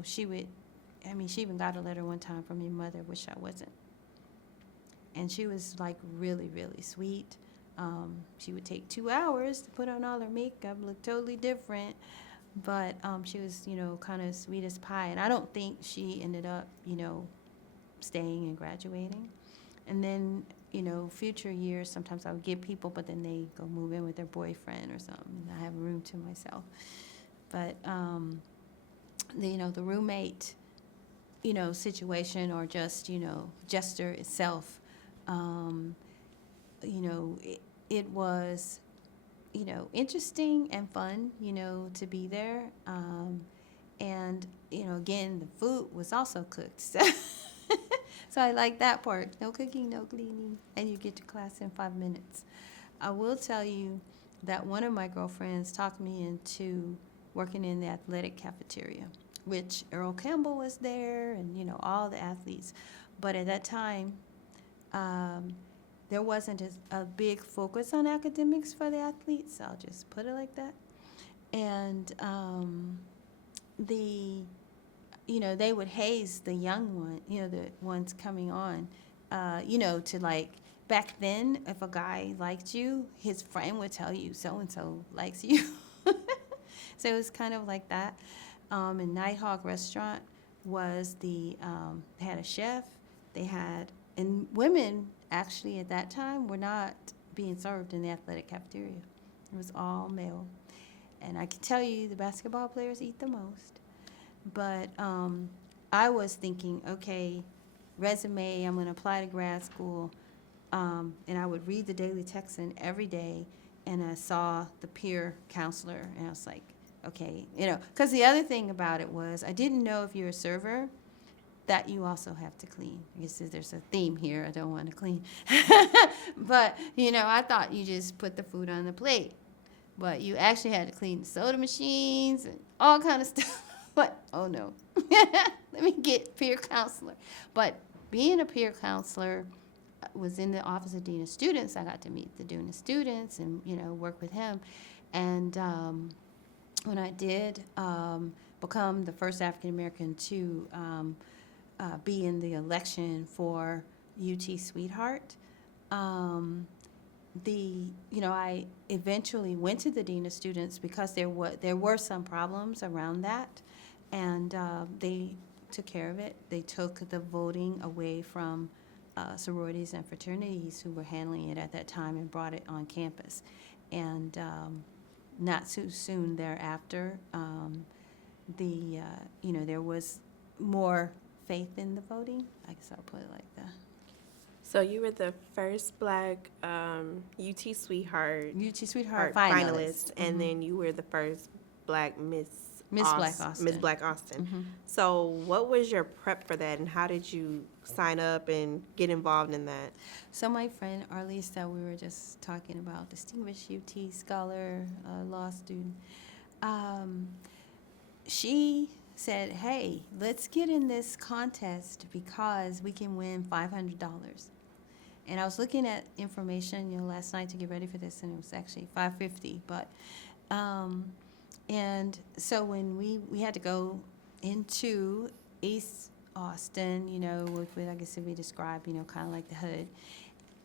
she even got a letter one time from your mother, which I wasn't. And she was really, really sweet. She would take 2 hours to put on all her makeup, look totally different. But she was, kind of sweet as pie. And I don't think she ended up, staying and graduating. And then, future years, sometimes I would get people, but then they go move in with their boyfriend or something. And I have a room to myself. But, the roommate, situation, or just, Jester itself, it was, interesting and fun, to be there. And, again, the food was also cooked. So I like that part. No cooking, no cleaning, and you get to class in 5 minutes. I will tell you that one of my girlfriends talked me into working in the athletic cafeteria, which Earl Campbell was there and, all the athletes. But at that time, there wasn't a big focus on academics for the athletes. I'll just put it like that. And they would haze the young one, the ones coming on, to back then, if a guy liked you, his friend would tell you so-and-so likes you. So it was kind of like that. And Nighthawk Restaurant was they had a chef, and women actually at that time were not being served in the athletic cafeteria. It was all male. And I can tell you the basketball players eat the most. But I was thinking, okay, resume, I'm going to apply to grad school. And I would read the Daily Texan every day, and I saw the peer counselor, and I was like, okay, because the other thing about it was I didn't know if you're a server that you also have to clean. I guess there's a theme here. I don't want to clean. But, I thought you just put the food on the plate. But you actually had to clean the soda machines and all kind of stuff. But, oh, no. Let me get peer counselor. But being a peer counselor was in the Office of Dean of Students. I got to meet the Dean of Students and, work with him. And when I did become the first African-American to be in the election for UT Sweetheart, I eventually went to the Dean of Students because there were some problems around that, and they took care of it. They took the voting away from sororities and fraternities who were handling it at that time and brought it on campus. And not too soon thereafter, there was more faith in the voting. I guess I'll put it like that. So you were the first Black UT Sweetheart finalist. and then you were the first Black Miss Black Austin. Miss Black Austin. Mm-hmm. So what was your prep for that, and how did you sign up and get involved in that? So my friend Arlise that we were just talking about, distinguished UT scholar, law student, she said, hey, let's get in this contest because we can win $500. And I was looking at information, last night to get ready for this, and it was actually $550. But, and so when we had to go into East Austin, with I guess if we describe, kind of like the hood,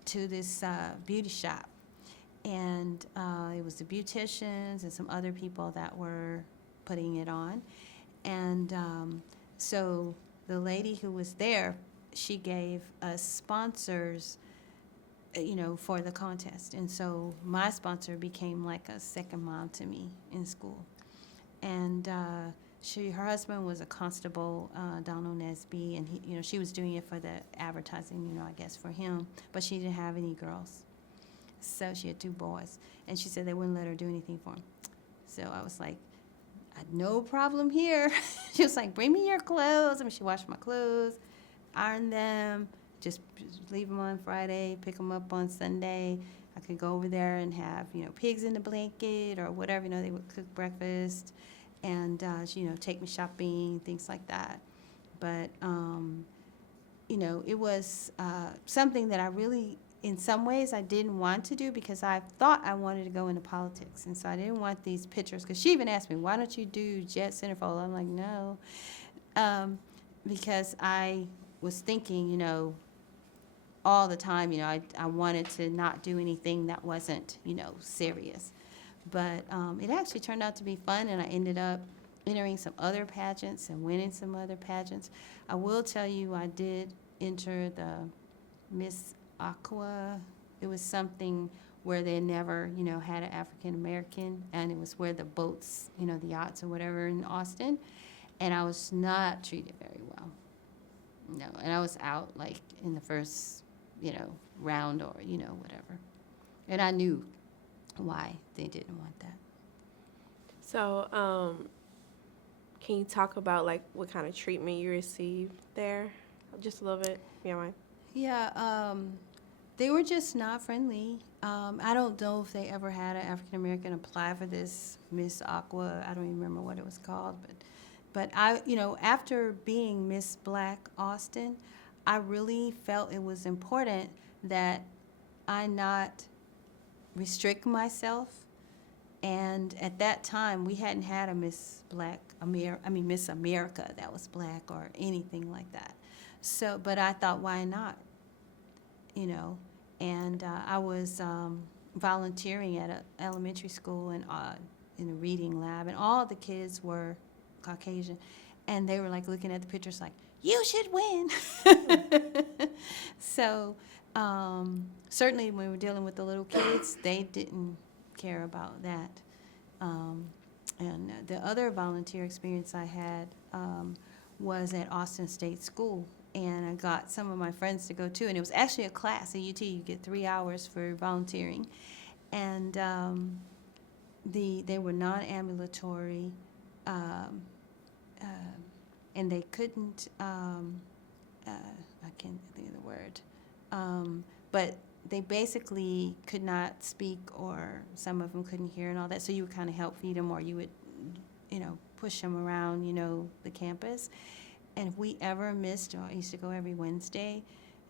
to this beauty shop. And it was the beauticians and some other people that were putting it on. And so the lady who was there, she gave us sponsors, for the contest. And so my sponsor became like a second mom to me in school. And her husband was a constable, Donald Nesby, and he, she was doing it for the advertising, I guess for him, but she didn't have any girls. So she had 2 boys, and she said they wouldn't let her do anything for him. So I was like, no problem here. She was like, bring me your clothes. She washed my clothes, ironed them, just leave them on Friday, pick them up on Sunday. I could go over there and have, pigs in the blanket or whatever, they would cook breakfast and, take me shopping, things like that. But, it was something that I really, in some ways, I didn't want to do because I thought I wanted to go into politics. And so I didn't want these pictures, because she even asked me, why don't you do Jet Centerfold? I'm like, no, because I was thinking, all the time, I wanted to not do anything that wasn't, serious. But it actually turned out to be fun, and I ended up entering some other pageants and winning some other pageants. I will tell you, I did enter the Miss Aqua. It was something where they never, had an African American, and it was where the boats, the yachts or whatever in Austin, and I was not treated very well. No, and I was out like in the first, round or, whatever. And I knew why they didn't want that. So, can you talk about like what kind of treatment you received there? Just a little bit, you mind? Yeah, they were just not friendly. I don't know if they ever had an African American apply for this Miss Aqua. I don't even remember what it was called, but I, after being Miss Black Austin, I really felt it was important that I not restrict myself. And at that time, we hadn't had a Miss America that was black or anything like that. So, but I thought, why not? And I was volunteering at an elementary school and in a reading lab, and all the kids were Caucasian, and they were like looking at the pictures like, you should win. So Certainly when we were dealing with the little kids, they didn't care about that. And the other volunteer experience I had was at Austin State School. And I got some of my friends to go too. And it was actually a class at UT. You get 3 hours for volunteering. And they were non-ambulatory. And they couldn't, I can't think of the word, but they basically could not speak, or some of them couldn't hear and all that, so you would kind of help feed them, or you would, push them around, the campus. And if we ever missed, I used to go every Wednesday,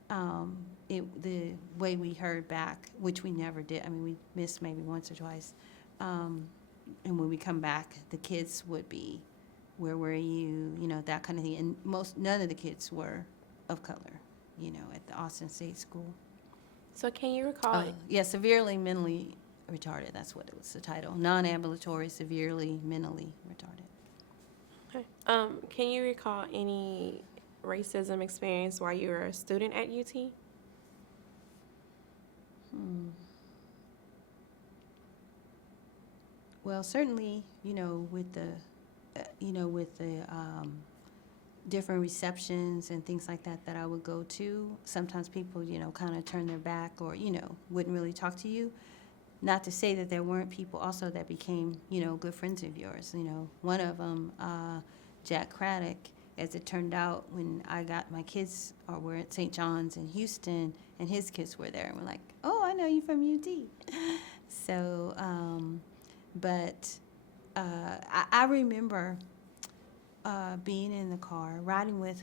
the way we heard back, which we never did, I mean, we missed maybe once or twice, and when we come back, the kids would be, where were you, that kind of thing. And none of the kids were of color, at the Austin State School. So can you recall? Yeah, severely mentally retarded. That's what it was, the title. Non-ambulatory, severely mentally retarded. Okay. Can you recall any racism experience while you were a student at UT? Well, certainly, with the different receptions and things like that I would go to, sometimes people, kind of turn their back, or, wouldn't really talk to you. Not to say that there weren't people also that became, good friends of yours. One of them, Jack Craddock, as it turned out, when I got my kids, were at St. John's in Houston, and his kids were there, and we're like, oh, I know you from UT. So, I remember being in the car, riding with,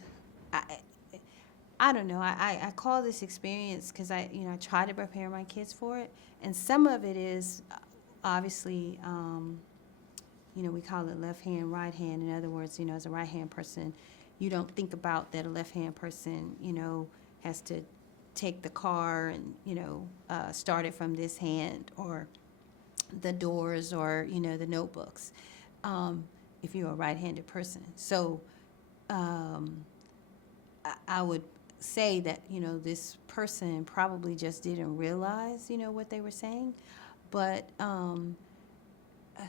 I don't know, I call this experience because I try to prepare my kids for it. And some of it is obviously, we call it left hand, right hand. In other words, as a right hand person, you don't think about that a left hand person, has to take the car and, start it from this hand, or the doors, or, the notebooks, if you're a right-handed person. So I would say that, this person probably just didn't realize, what they were saying. But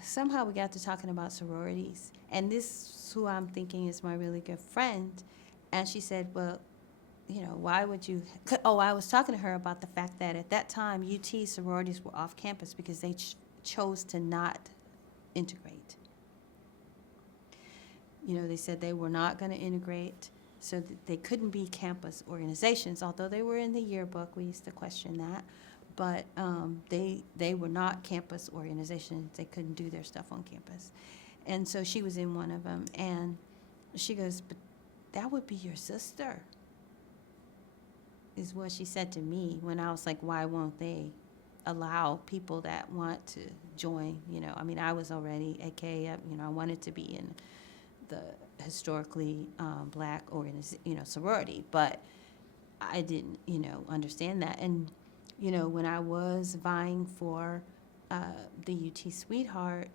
somehow we got to talking about sororities. And this, who I'm thinking is my really good friend, and she said, well, why would you? I was talking to her about the fact that at that time, UT sororities were off campus because they chose to not integrate. They said they were not going to integrate, so that they couldn't be campus organizations, although they were in the yearbook. We used to question that. But they were not campus organizations. They couldn't do their stuff on campus. And so she was in one of them, and she goes, but that would be your sister, is what she said to me when I was like, why won't they allow people that want to join? I mean, I was already AK, I wanted to be in the historically black sorority, but I didn't, understand that. And, when I was vying for the UT Sweetheart,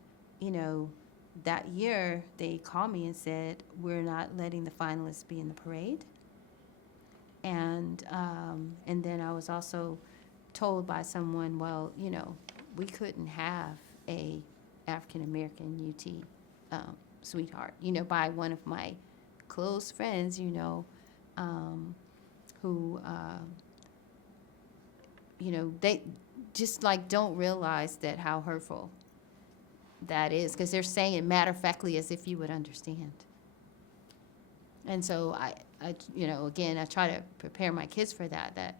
that year they called me and said, we're not letting the finalists be in the parade. And then I was also told by someone, well, we couldn't have a African-American UT Sweetheart, by one of my close friends, who, they just don't realize that how hurtful that is, because they're saying it matter-of-factly as if you would understand. And so I again, I try to prepare my kids for that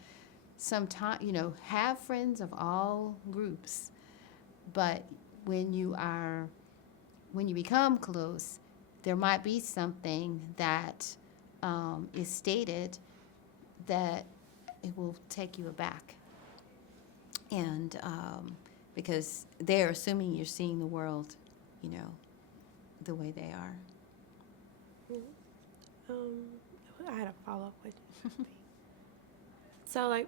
sometimes, have friends of all groups, but when you become close, there might be something that is stated that it will take you aback. And because they're assuming you're seeing the world, the way they are. I had a follow-up question. So,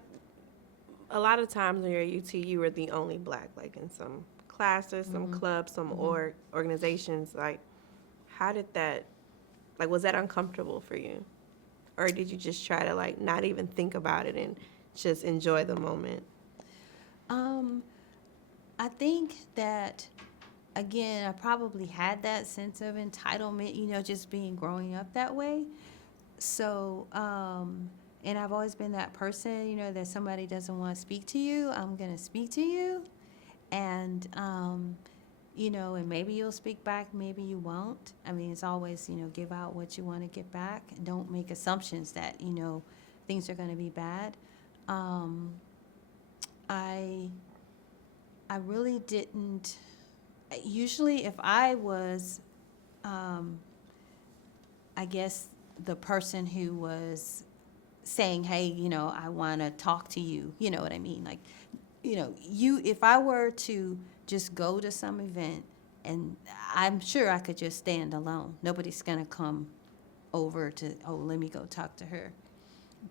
a lot of times when you're at UT, you were the only black, in some classes, some clubs, some organizations. How did that, was that uncomfortable for you? Or did you just try to, not even think about it and just enjoy the moment? I think that, again, I probably had that sense of entitlement, just growing up that way. So, and I've always been that person, that somebody doesn't want to speak to you, I'm going to speak to you. And, and maybe you'll speak back, maybe you won't. I mean, it's always, give out what you want to get back. And don't make assumptions that, things are going to be bad. I really didn't. Usually, if I was, I guess, the person who was saying, hey, I want to talk to you, you know what I mean? Like, if I were to just go to some event, and I'm sure I could just stand alone. Nobody's going to come over to, let me go talk to her.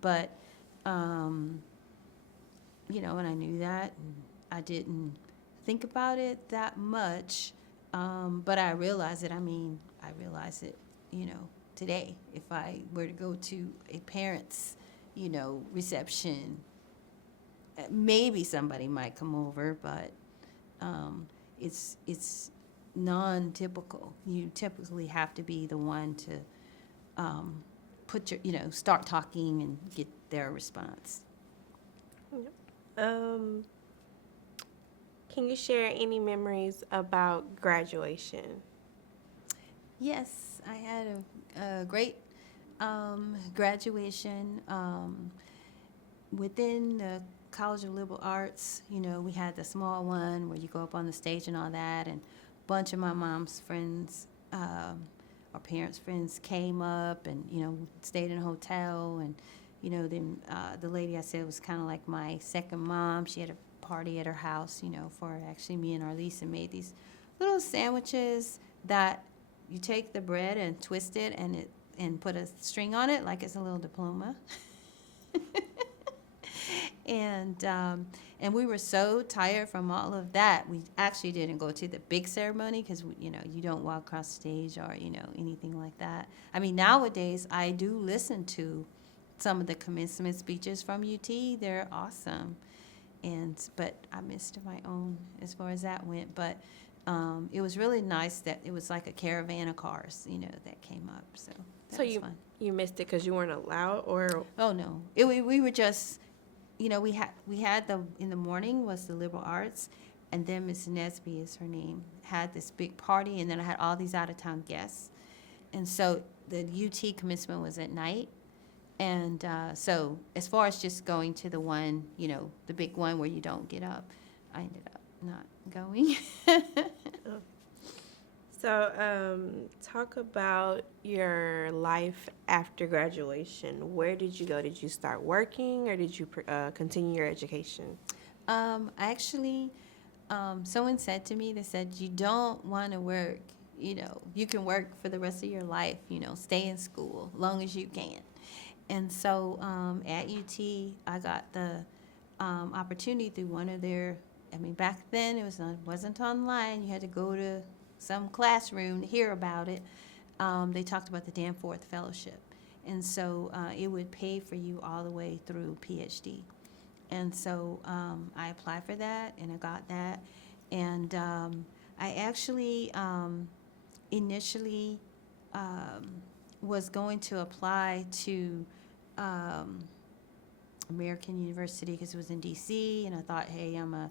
But, and I knew that, and I didn't think about it that much, but I realize it. I realize it, today. If I were to go to a parent's, reception, maybe somebody might come over, but it's non-typical. You typically have to be the one to put your, start talking and get their response. Can you share any memories about graduation? Yes, I had a great graduation. Within the College of Liberal Arts, we had the small one where you go up on the stage and all that, and a bunch of my mom's friends, or parents' friends came up and, stayed in a hotel, and, then the lady I said was kind of like my second mom. She had a party at her house, for actually me and Arlisa made these little sandwiches that you take the bread and twist it and put a string on it like it's a little diploma. And we were so tired from all of that, we actually didn't go to the big ceremony because, you don't walk across stage or, anything like that. I mean, nowadays, I do listen to some of the commencement speeches from UT. They're awesome. But I missed my own as far as that went. But it was really nice that it was like a caravan of cars, that came up. So that was fun. You missed it because you weren't allowed, or? Oh, no. We were just... we had in the morning was the liberal arts, and then Miss Nesby is her name, had this big party, and then I had all these out-of-town guests. And so the UT commencement was at night. And so as far as just going to the one, the big one where you don't get up, I ended up not going. So talk about your life after graduation. Where did you go? Did you start working, or did you continue your education? Actually, someone said to me, they said, you don't want to work, you can work for the rest of your life, stay in school as long as you can. And so at UT, I got the opportunity through one of their, back then it wasn't online. You had to go to some classroom to hear about it. They talked about the Danforth Fellowship. And so it would pay for you all the way through PhD. And so I applied for that, and I got that. And I actually initially was going to apply to American University because it was in D.C., and I thought, hey, I'm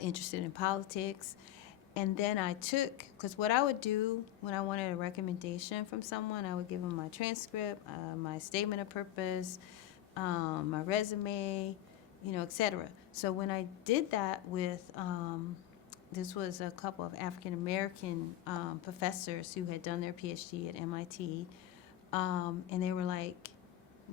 interested in politics. And then I took, because what I would do when I wanted a recommendation from someone, I would give them my transcript, my statement of purpose, my resume, et cetera. So when I did that with, this was a couple of African-American professors who had done their PhD at MIT, and they were like,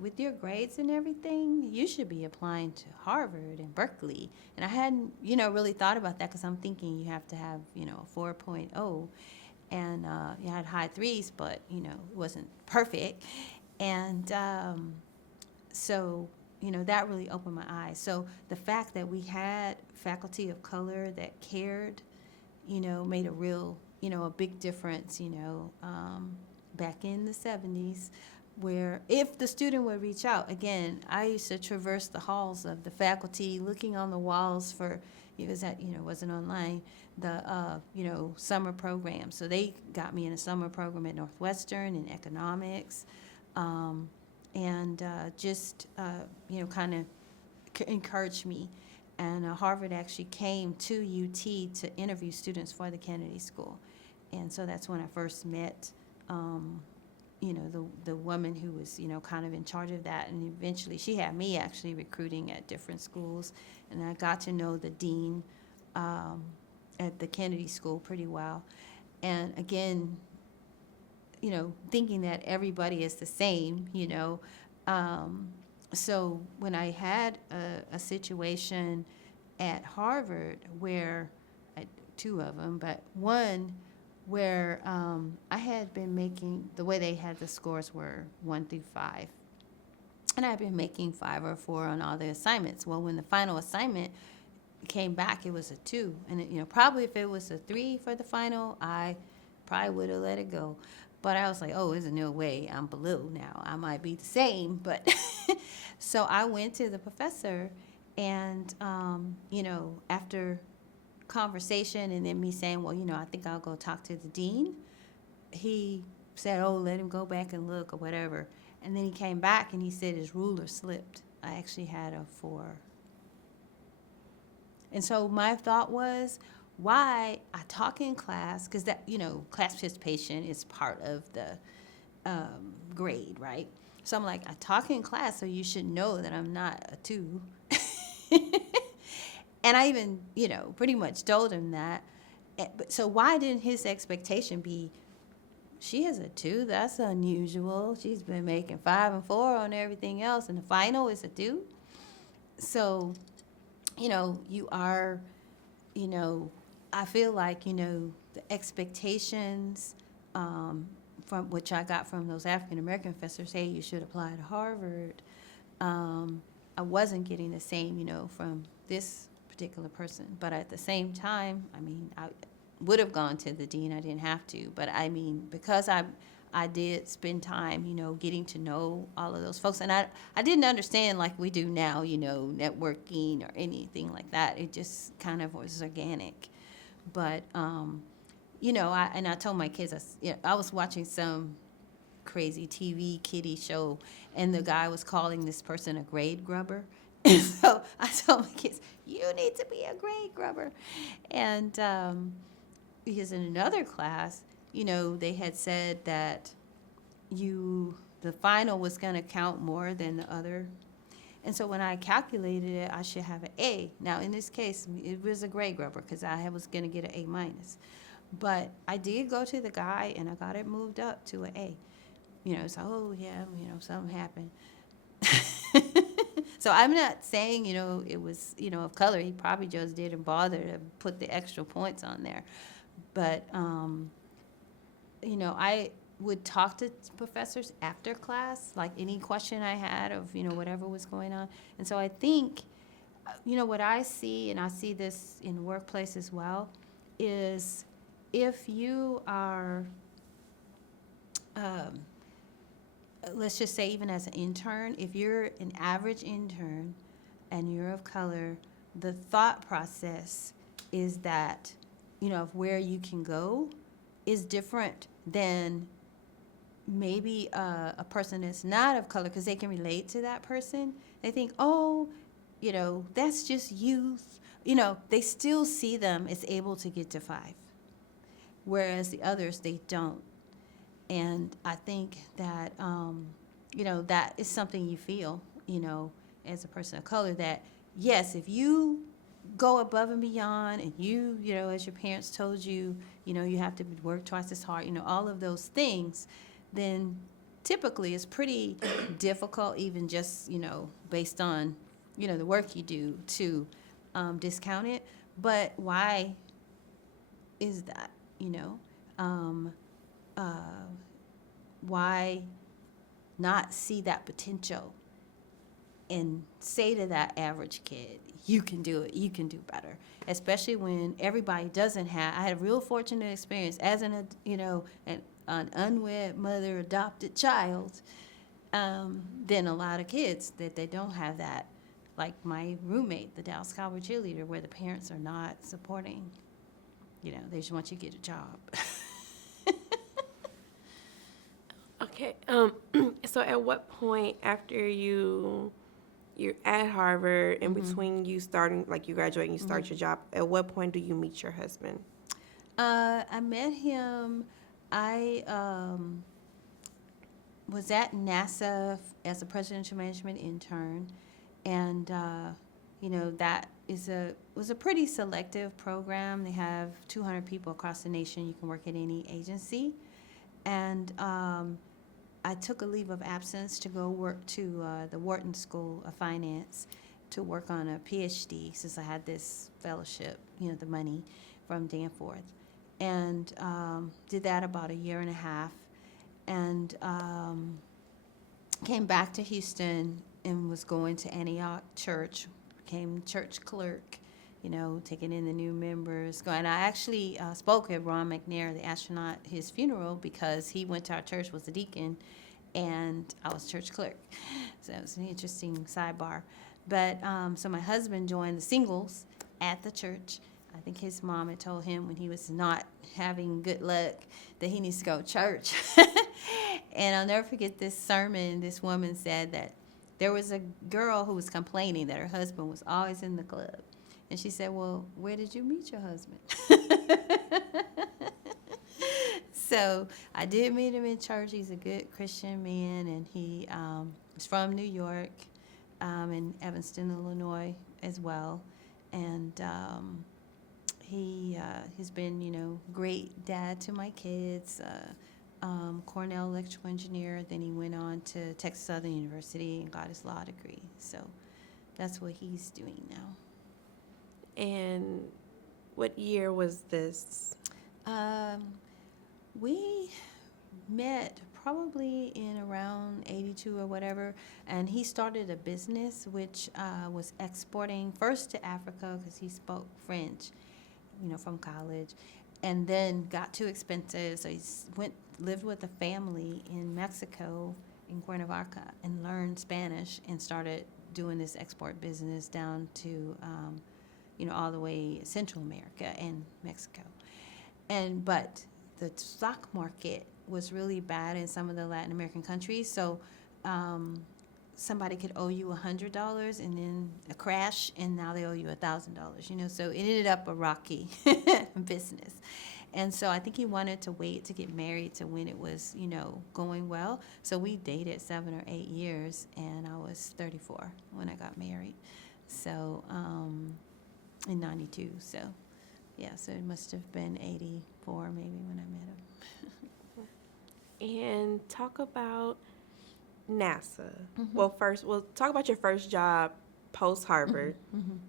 with your grades and everything, you should be applying to Harvard and Berkeley. And I hadn't, really thought about that because I'm thinking you have to have, a 4.0. And I had high threes, but, it wasn't perfect. And so, that really opened my eyes. So the fact that we had faculty of color that cared, made a real, a big difference, back in the 70s. where if the student would reach out, again, I used to traverse the halls of the faculty, looking on the walls for, it was at, wasn't online, the, summer program. So they got me in a summer program at Northwestern in economics, and just, kind of encouraged me. And Harvard actually came to UT to interview students for the Kennedy School. And so that's when I first met, the woman who was, kind of in charge of that. And eventually she had me actually recruiting at different schools. And I got to know the dean at the Kennedy School pretty well. And again, thinking that everybody is the same, So when I had a situation at Harvard where, two of them, but one where I had been making, the way they had the scores were 1 through 5. And I'd been making 5 or 4 on all the assignments. Well, when the final assignment came back, it was a 2. And, probably if it was a 3 for the final, I probably would have let it go. But I was like, oh, there's no way I'm below now. I might be the same. But so I went to the professor and, after conversation and then me saying, well, I think I'll go talk to the dean, he said, oh, let him go back and look or whatever. And then he came back and he said his ruler slipped. I actually had a 4. And so my thought was, why I talk in class, because that, class participation is part of the grade, right? So I'm like, I talk in class, so you should know that I'm not a 2. And I even, pretty much told him that. So why didn't his expectation be, she has a 2, that's unusual. She's been making 5 and 4 on everything else, and the final is a 2. So, you are, I feel like, the expectations from which I got from those African-American professors, hey, you should apply to Harvard. I wasn't getting the same, from this particular person. But at the same time, I would have gone to the dean. I didn't have to. But, because I did spend time, getting to know all of those folks. And I didn't understand like we do now, networking or anything like that. It just kind of was organic. But, I told my kids, I was watching some crazy TV kiddie show, and the guy was calling this person a grade grubber. And so I told my kids, you need to be a grade grubber. And because in another class, they had said that the final was going to count more than the other. And so when I calculated it, I should have an A. Now, in this case, it was a grade grubber because I was going to get an A minus. But I did go to the guy, and I got it moved up to an A. So, oh, yeah, something happened. So I'm not saying, it was, of color. He probably just didn't bother to put the extra points on there. But, I would talk to professors after class, like any question I had of, whatever was going on. And so I think, what I see, and I see this in the workplace as well, is if you are, let's just say even as an intern, if you're an average intern and you're of color, the thought process is that, of where you can go is different than maybe a person that's not of color, because they can relate to that person. They think, oh, that's just youth. They still see them as able to get to 5, whereas the others, they don't. And I think that, that is something you feel, as a person of color, that, yes, if you go above and beyond and you, as your parents told you, you have to work twice as hard, all of those things, then typically it's pretty difficult, even just, based on, the work you do, to discount it. But why is that, why not see that potential and say to that average kid, you can do it, you can do better, especially when everybody doesn't have. I had a real fortunate experience as an unwed mother, adopted child. Then a lot of kids that they don't have that, like my roommate, the Dallas Cowboy cheerleader, where the parents are not supporting. They just want you to get a job. Okay. So at what point after you're at Harvard, in between you starting, like you graduate and you start your job, at what point do you meet your husband? I met him. I was at NASA as a presidential management intern, and that was a pretty selective program. They have 200 people across the nation. You can work at any agency, and I took a leave of absence to go work to the Wharton School of Finance to work on a PhD since I had this fellowship, the money from Danforth, and did that about a year and a half, and came back to Houston and was going to Antioch Church, became church clerk, taking in the new members. And I actually spoke at Ron McNair, the astronaut, his funeral, because he went to our church, was a deacon, and I was church clerk. So it was an interesting sidebar. But so my husband joined the singles at the church. I think his mom had told him when he was not having good luck that he needs to go to church. And I'll never forget this sermon. This woman said that there was a girl who was complaining that her husband was always in the club. And she said, well, where did you meet your husband? So I did meet him in church. He's a good Christian man, and he is from New York, in Evanston, Illinois as well. And he has been, great dad to my kids, Cornell electrical engineer. Then he went on to Texas Southern University and got his law degree. So that's what he's doing now. And what year was this? We met probably in around 82 or whatever, and he started a business which was exporting first to Africa because he spoke French, from college, and then got too expensive, so he lived with a family in Mexico, in Cuernavaca, and learned Spanish and started doing this export business down to, all the way Central America and Mexico. But the stock market was really bad in some of the Latin American countries, so somebody could owe you $100 and then a crash, and now they owe you $1,000. So it ended up a rocky business. And so I think he wanted to wait to get married to when it was, going well. So we dated 7 or 8 years, and I was 34 when I got married. So in 92. So yeah, so it must have been 84 maybe when I met him. And talk about NASA. Well, first, we'll talk about your first job post-Harvard.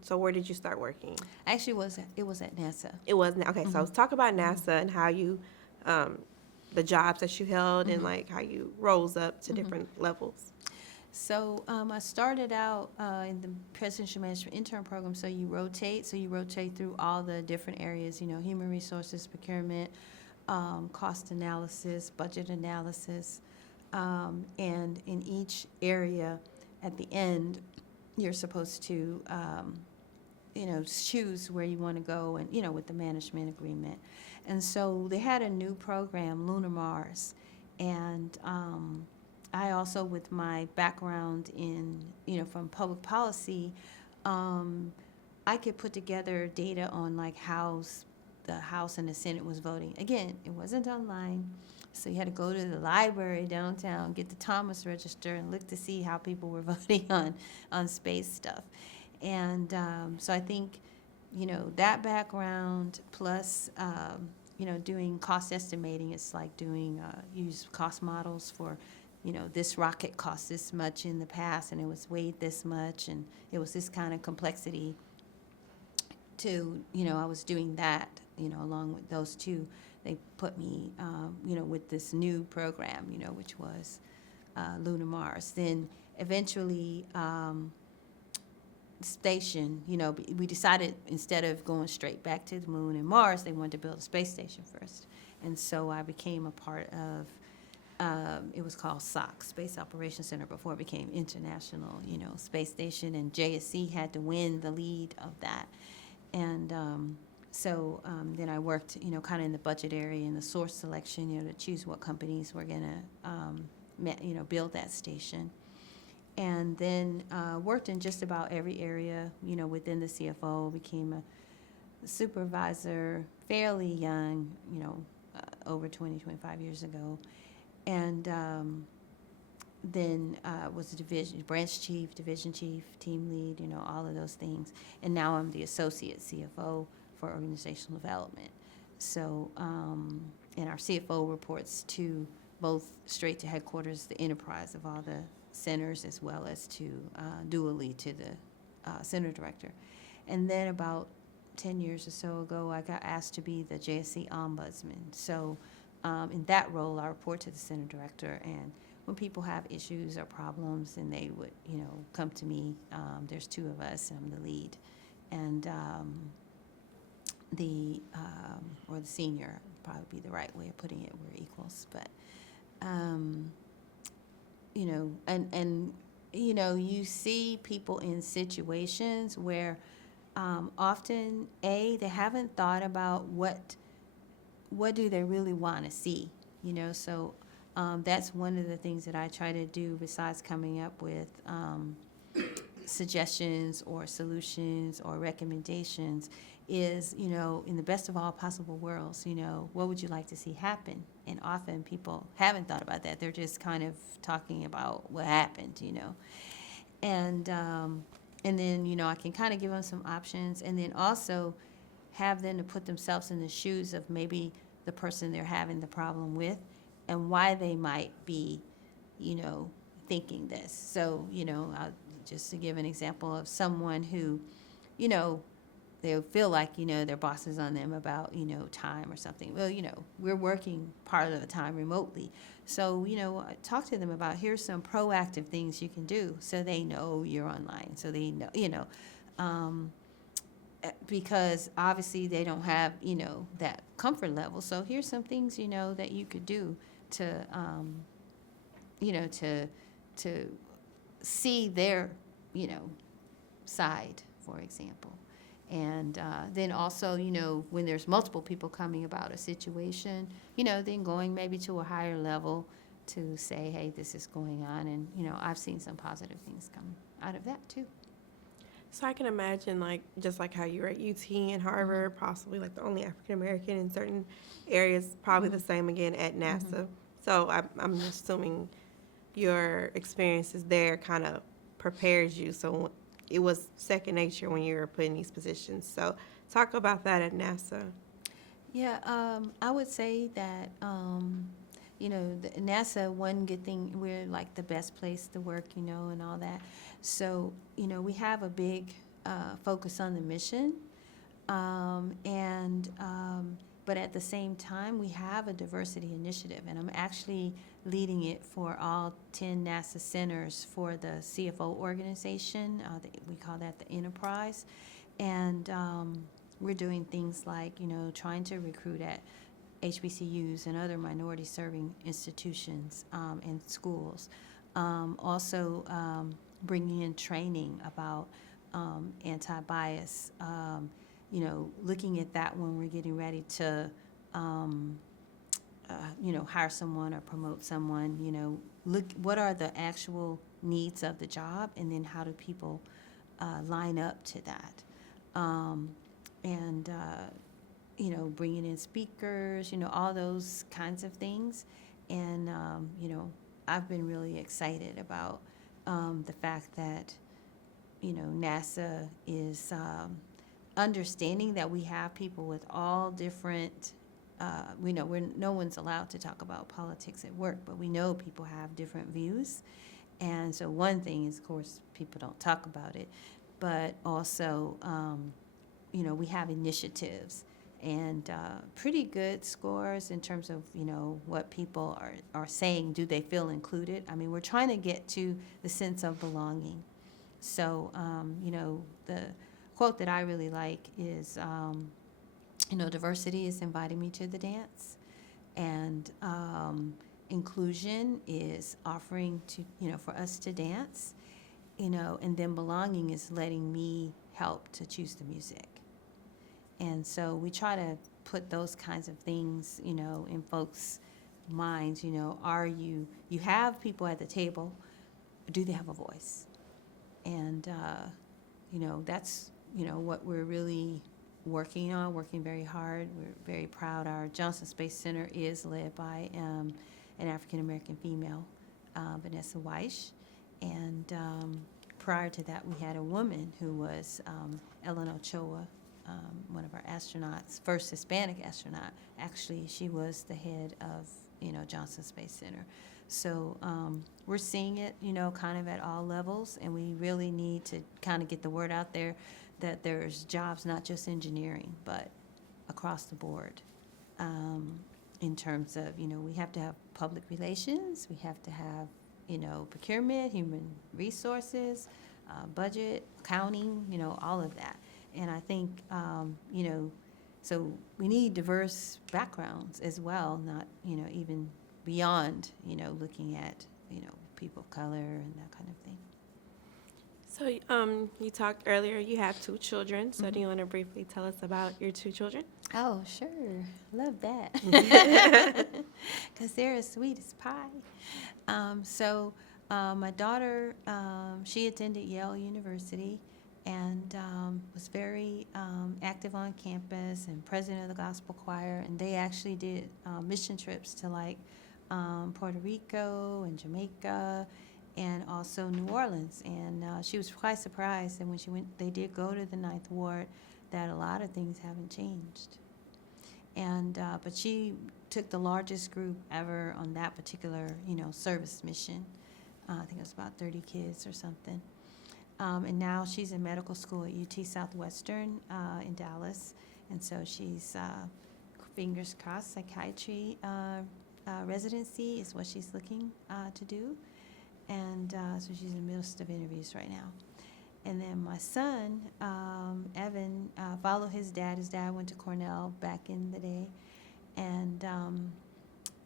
So where did you start working? Actually, it was at NASA. It was, okay, so let's talk about NASA and how you, the jobs that you held and like how you rose up to different levels. So I started out in the presidential management intern program. So you rotate through all the different areas, human resources, procurement, cost analysis, budget analysis, and in each area at the end, you're supposed to, choose where you want to go and, with the management agreement. And so they had a new program, Lunar Mars, and I also, with my background in, from public policy, I could put together data on like how the House and the Senate was voting. Again, it wasn't online, so you had to go to the library downtown, get the Thomas Register, and look to see how people were voting on space stuff. And so I think, that background plus, doing cost estimating, it's like doing, use cost models for, this rocket cost this much in the past, and it was weighed this much, and it was this kind of complexity to, I was doing that, along with those two. They put me, with this new program, which was Lunar Mars. Then eventually, station, we decided instead of going straight back to the moon and Mars, they wanted to build a space station first. And so I became a part of It was called SOC, Space Operations Center, before it became International, Space Station, and JSC had to win the lead of that. And then I worked, kind of in the budget area and the source selection, to choose what companies were going to, build that station. And then worked in just about every area, within the CFO, became a supervisor fairly young, over 20, 25 years ago. And then was a branch chief, division chief, team lead, all of those things. And now I'm the associate CFO for organizational development. So, and our CFO reports to both straight to headquarters, the enterprise of all the centers, as well as to dually to the center director. And then about 10 years or so ago, I got asked to be the JSC ombudsman. So in that role, I report to the center director, and when people have issues or problems, and they would, come to me. There's two of us, and I'm the lead. And or the senior, probably be the right way of putting it, we're equals. But, you see people in situations where often, they haven't thought about what do they really want to see, so that's one of the things that I try to do besides coming up with suggestions or solutions or recommendations is, in the best of all possible worlds, what would you like to see happen? And often people haven't thought about that. They're just kind of talking about what happened, And then, I can kind of give them some options, and then also have them to put themselves in the shoes of maybe the person they're having the problem with and why they might be, thinking this. So, just to give an example of someone who, they feel like, their boss is on them about, time or something. Well, we're working part of the time remotely. So, I talk to them about, here's some proactive things you can do so they know you're online. So they know, because obviously they don't have, that comfort level. So here's some things, that you could do to, to see their, side, for example. And then also, when there's multiple people coming about a situation, then going maybe to a higher level to say, hey, this is going on. And, I've seen some positive things come out of that, too. So I can imagine, just like how you were at UT and Harvard, possibly the only African-American in certain areas, probably the same again at NASA. So I'm assuming your experiences there kind of prepares you. So it was second nature when you were put in these positions. So talk about that at NASA. Yeah, I would say that, NASA, one good thing, we're the best place to work, and all that. So, we have a big focus on the mission. But at the same time, we have a diversity initiative, and I'm actually leading it for all 10 NASA centers for the CFO organization. We call that the enterprise. And we're doing things like, trying to recruit at HBCUs and other minority-serving institutions and schools. Also bringing in training about anti-bias, looking at that when we're getting ready to, hire someone or promote someone, look, what are the actual needs of the job, and then how do people line up to that? Bringing in speakers, all those kinds of things. And, I've been really excited about the fact that, NASA is understanding that we have people with all different, no one's allowed to talk about politics at work, but we know people have different views. And so one thing is, of course, people don't talk about it, but also, we have initiatives and pretty good scores in terms of, what people are saying. Do they feel included? I mean, we're trying to get to the sense of belonging. So, the quote that I really like is, diversity is inviting me to the dance. And, inclusion is offering to, for us to dance, and then belonging is letting me help to choose the music. And so we try to put those kinds of things, in folks' minds. Are you have people at the table, do they have a voice? And, that's, what we're really working on, working very hard. We're very proud. Our Johnson Space Center is led by an African-American female, Vanessa Weish. And prior to that, we had a woman who was Ellen Ochoa, one of our astronauts, first Hispanic astronaut. Actually, she was the head of, Johnson Space Center. So we're seeing it, kind of at all levels, and we really need to kind of get the word out there that there's jobs, not just engineering, but across the board. In terms of, we have to have public relations, we have to have, procurement, human resources, budget, accounting, all of that. And I think, so we need diverse backgrounds as well, not, even beyond, looking at, people of color and that kind of thing. So you talked earlier, you have 2 children. So do you want to briefly tell us about your 2 children? Oh, sure. Love that. Because they're as sweet as pie. So my daughter, she attended Yale University and was very active on campus and president of the gospel choir. And they actually did mission trips to like Puerto Rico and Jamaica and also New Orleans. And she was quite surprised that when she went, they did go to the Ninth Ward, that a lot of things haven't changed. And but she took the largest group ever on that particular, service mission. I think it was about 30 kids or something. And now she's in medical school at UT Southwestern in Dallas. And so she's, fingers crossed, psychiatry residency is what she's looking to do. And so she's in the midst of interviews right now. And then my son, Evan, followed his dad. His dad went to Cornell back in the day. And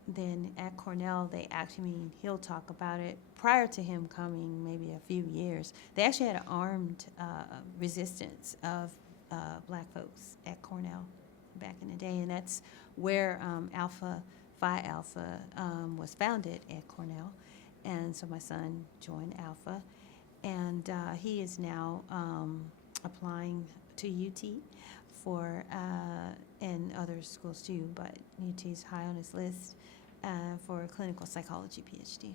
then at Cornell, they actually, he'll talk about it, prior to him coming maybe a few years, they actually had an armed resistance of black folks at Cornell back in the day. And that's where Phi Alpha was founded at Cornell. And so my son joined Alpha. And he is now applying to UT for, and other schools too, but UT's high on his list for a clinical psychology PhD.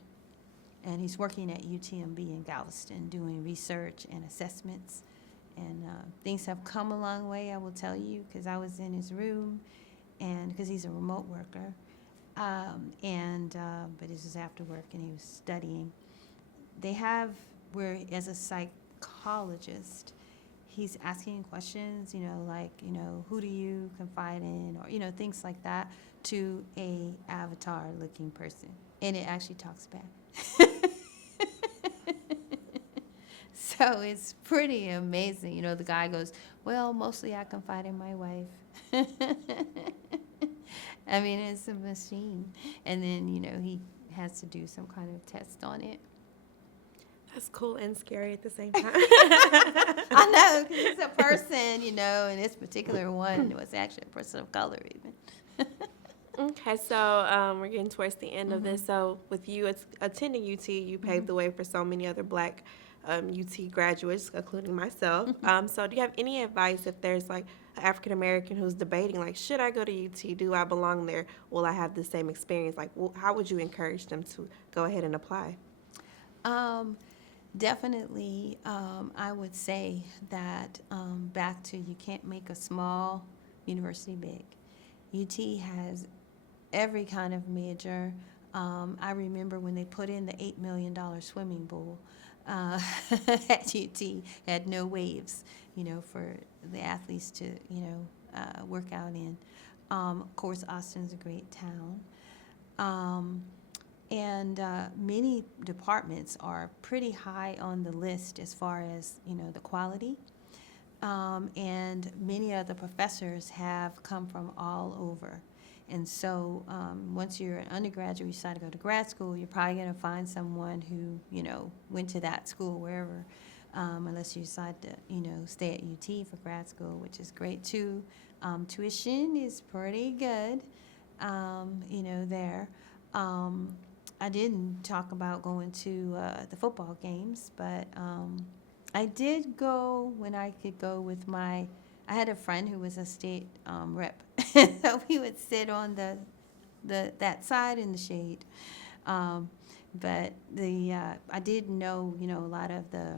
And he's working at UTMB in Galveston doing research and assessments. And things have come a long way, I will tell you, because I was in his room, and because he's a remote worker. But this was after work, and he was studying. They have, where as a psychologist, he's asking questions, like, who do you confide in, or, things like that, to a avatar-looking person. And it actually talks back. So it's pretty amazing. The guy goes, well, mostly I confide in my wife. I mean, it's a machine. And then, he has to do some kind of test on it. That's cool and scary at the same time. I know, because it's a person, and this particular one was actually a person of color even. Okay, so we're getting towards the end of this. So with you attending UT, you paved the way for so many other Black UT graduates, including myself. So do you have any advice if there's like an African American who's debating, like, should I go to UT? Do I belong there? Will I have the same experience? Like, how would you encourage them to go ahead and apply? Definitely, I would say that back to you can't make a small university big. UT has every kind of major. I remember when they put in the $8 million swimming pool at UT, had no waves, for the athletes to, work out in. Of course, Austin's a great town. And many departments are pretty high on the list as far as, the quality. And many of the professors have come from all over. And so once you're an undergraduate, you decide to go to grad school, you're probably going to find someone who, went to that school, wherever, unless you decide to, stay at UT for grad school, which is great too. Tuition is pretty good, there. I didn't talk about going to the football games, but I did go when I could go with I had a friend who was a state rep, so we would sit on that side in the shade. But I did know, a lot of the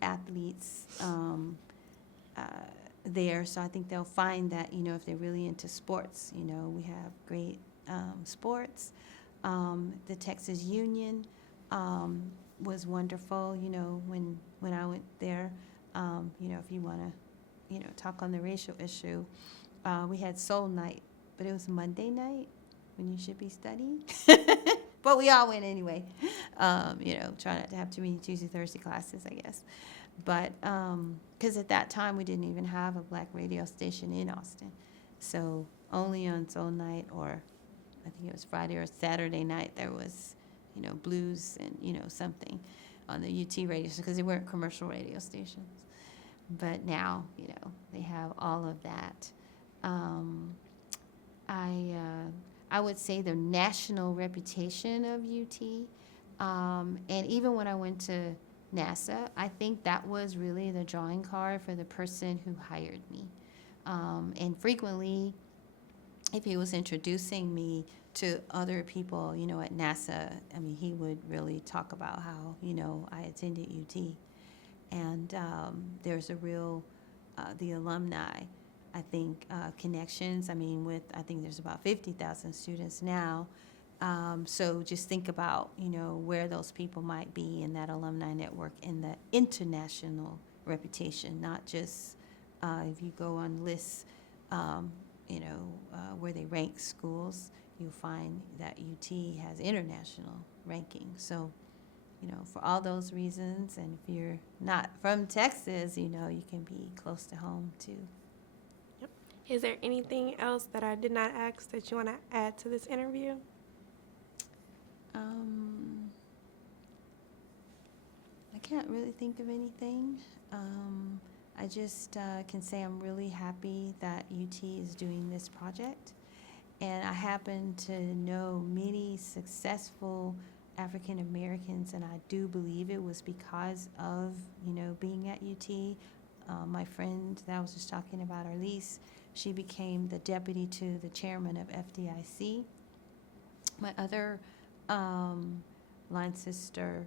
athletes there, so I think they'll find that, if they're really into sports, we have great sports. The Texas Union was wonderful, when I went there. If you want to, talk on the racial issue, we had Soul Night, but it was Monday night when you should be studying. But we all went anyway. Try not to have too many Tuesday, Thursday classes, I guess. But because at that time we didn't even have a black radio station in Austin, so only on Soul Night, or I think it was Friday or Saturday night, there was, blues and, something on the UT radio station, because they weren't commercial radio stations. But now, they have all of that. I would say the national reputation of UT, and even when I went to NASA, I think that was really the drawing card for the person who hired me. And frequently, if he was introducing me to other people, at NASA, he would really talk about how, I attended UT. And there's a real, the alumni, I think, connections. I think there's about 50,000 students now. So just think about, where those people might be in that alumni network, in the international reputation, not just if you go on lists, where they rank schools, you'll find that UT has international ranking. So, for all those reasons, and if you're not from Texas, you can be close to home too. Yep. Is there anything else that I did not ask that you want to add to this interview? I can't really think of anything. I just can say I'm really happy that UT is doing this project. And I happen to know many successful African Americans, and I do believe it was because of, being at UT. My friend that I was just talking about, Arlise, she became the deputy to the chairman of FDIC. My other line sister,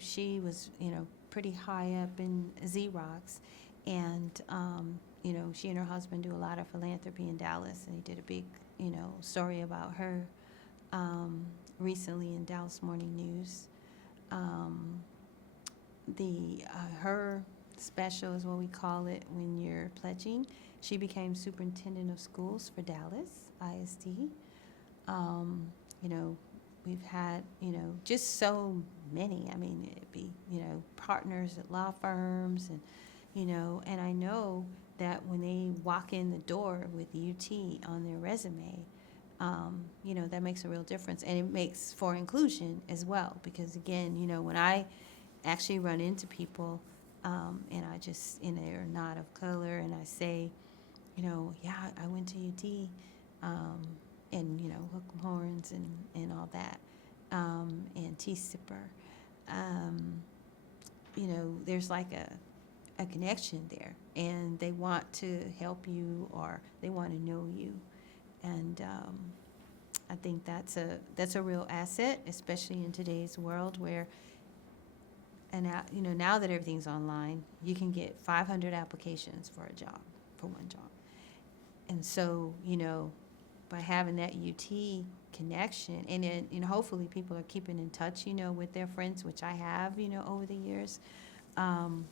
she was, pretty high up in Xerox, and, she and her husband do a lot of philanthropy in Dallas, and he did a big, story about her recently in Dallas Morning News. Her special is what we call it when you're pledging. She became superintendent of schools for Dallas ISD. We've had, just so many. It'd be, partners at law firms, and, and I know that when they walk in the door with UT on their resume, that makes a real difference. And it makes for inclusion as well, because again, when I actually run into people, and I just, they're not of color, and I say, yeah, I went to UT, and, hook 'em horns and all that, and tea sipper, there's like a connection there, and they want to help you, or they want to know you. And I think that's a real asset, especially in today's world where, and now that everything's online, you can get 500 applications for one job. And so, by having that UT connection, and then, hopefully people are keeping in touch, with their friends, which I have, over the years. When,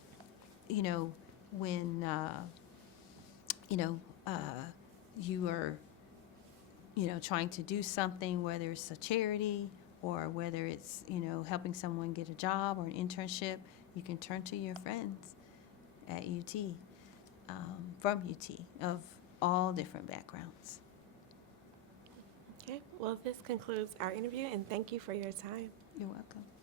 you are, trying to do something, whether it's a charity or whether it's, helping someone get a job or an internship, you can turn to your friends at UT, from UT, of all different backgrounds. Okay, well, this concludes our interview, and thank you for your time. You're welcome.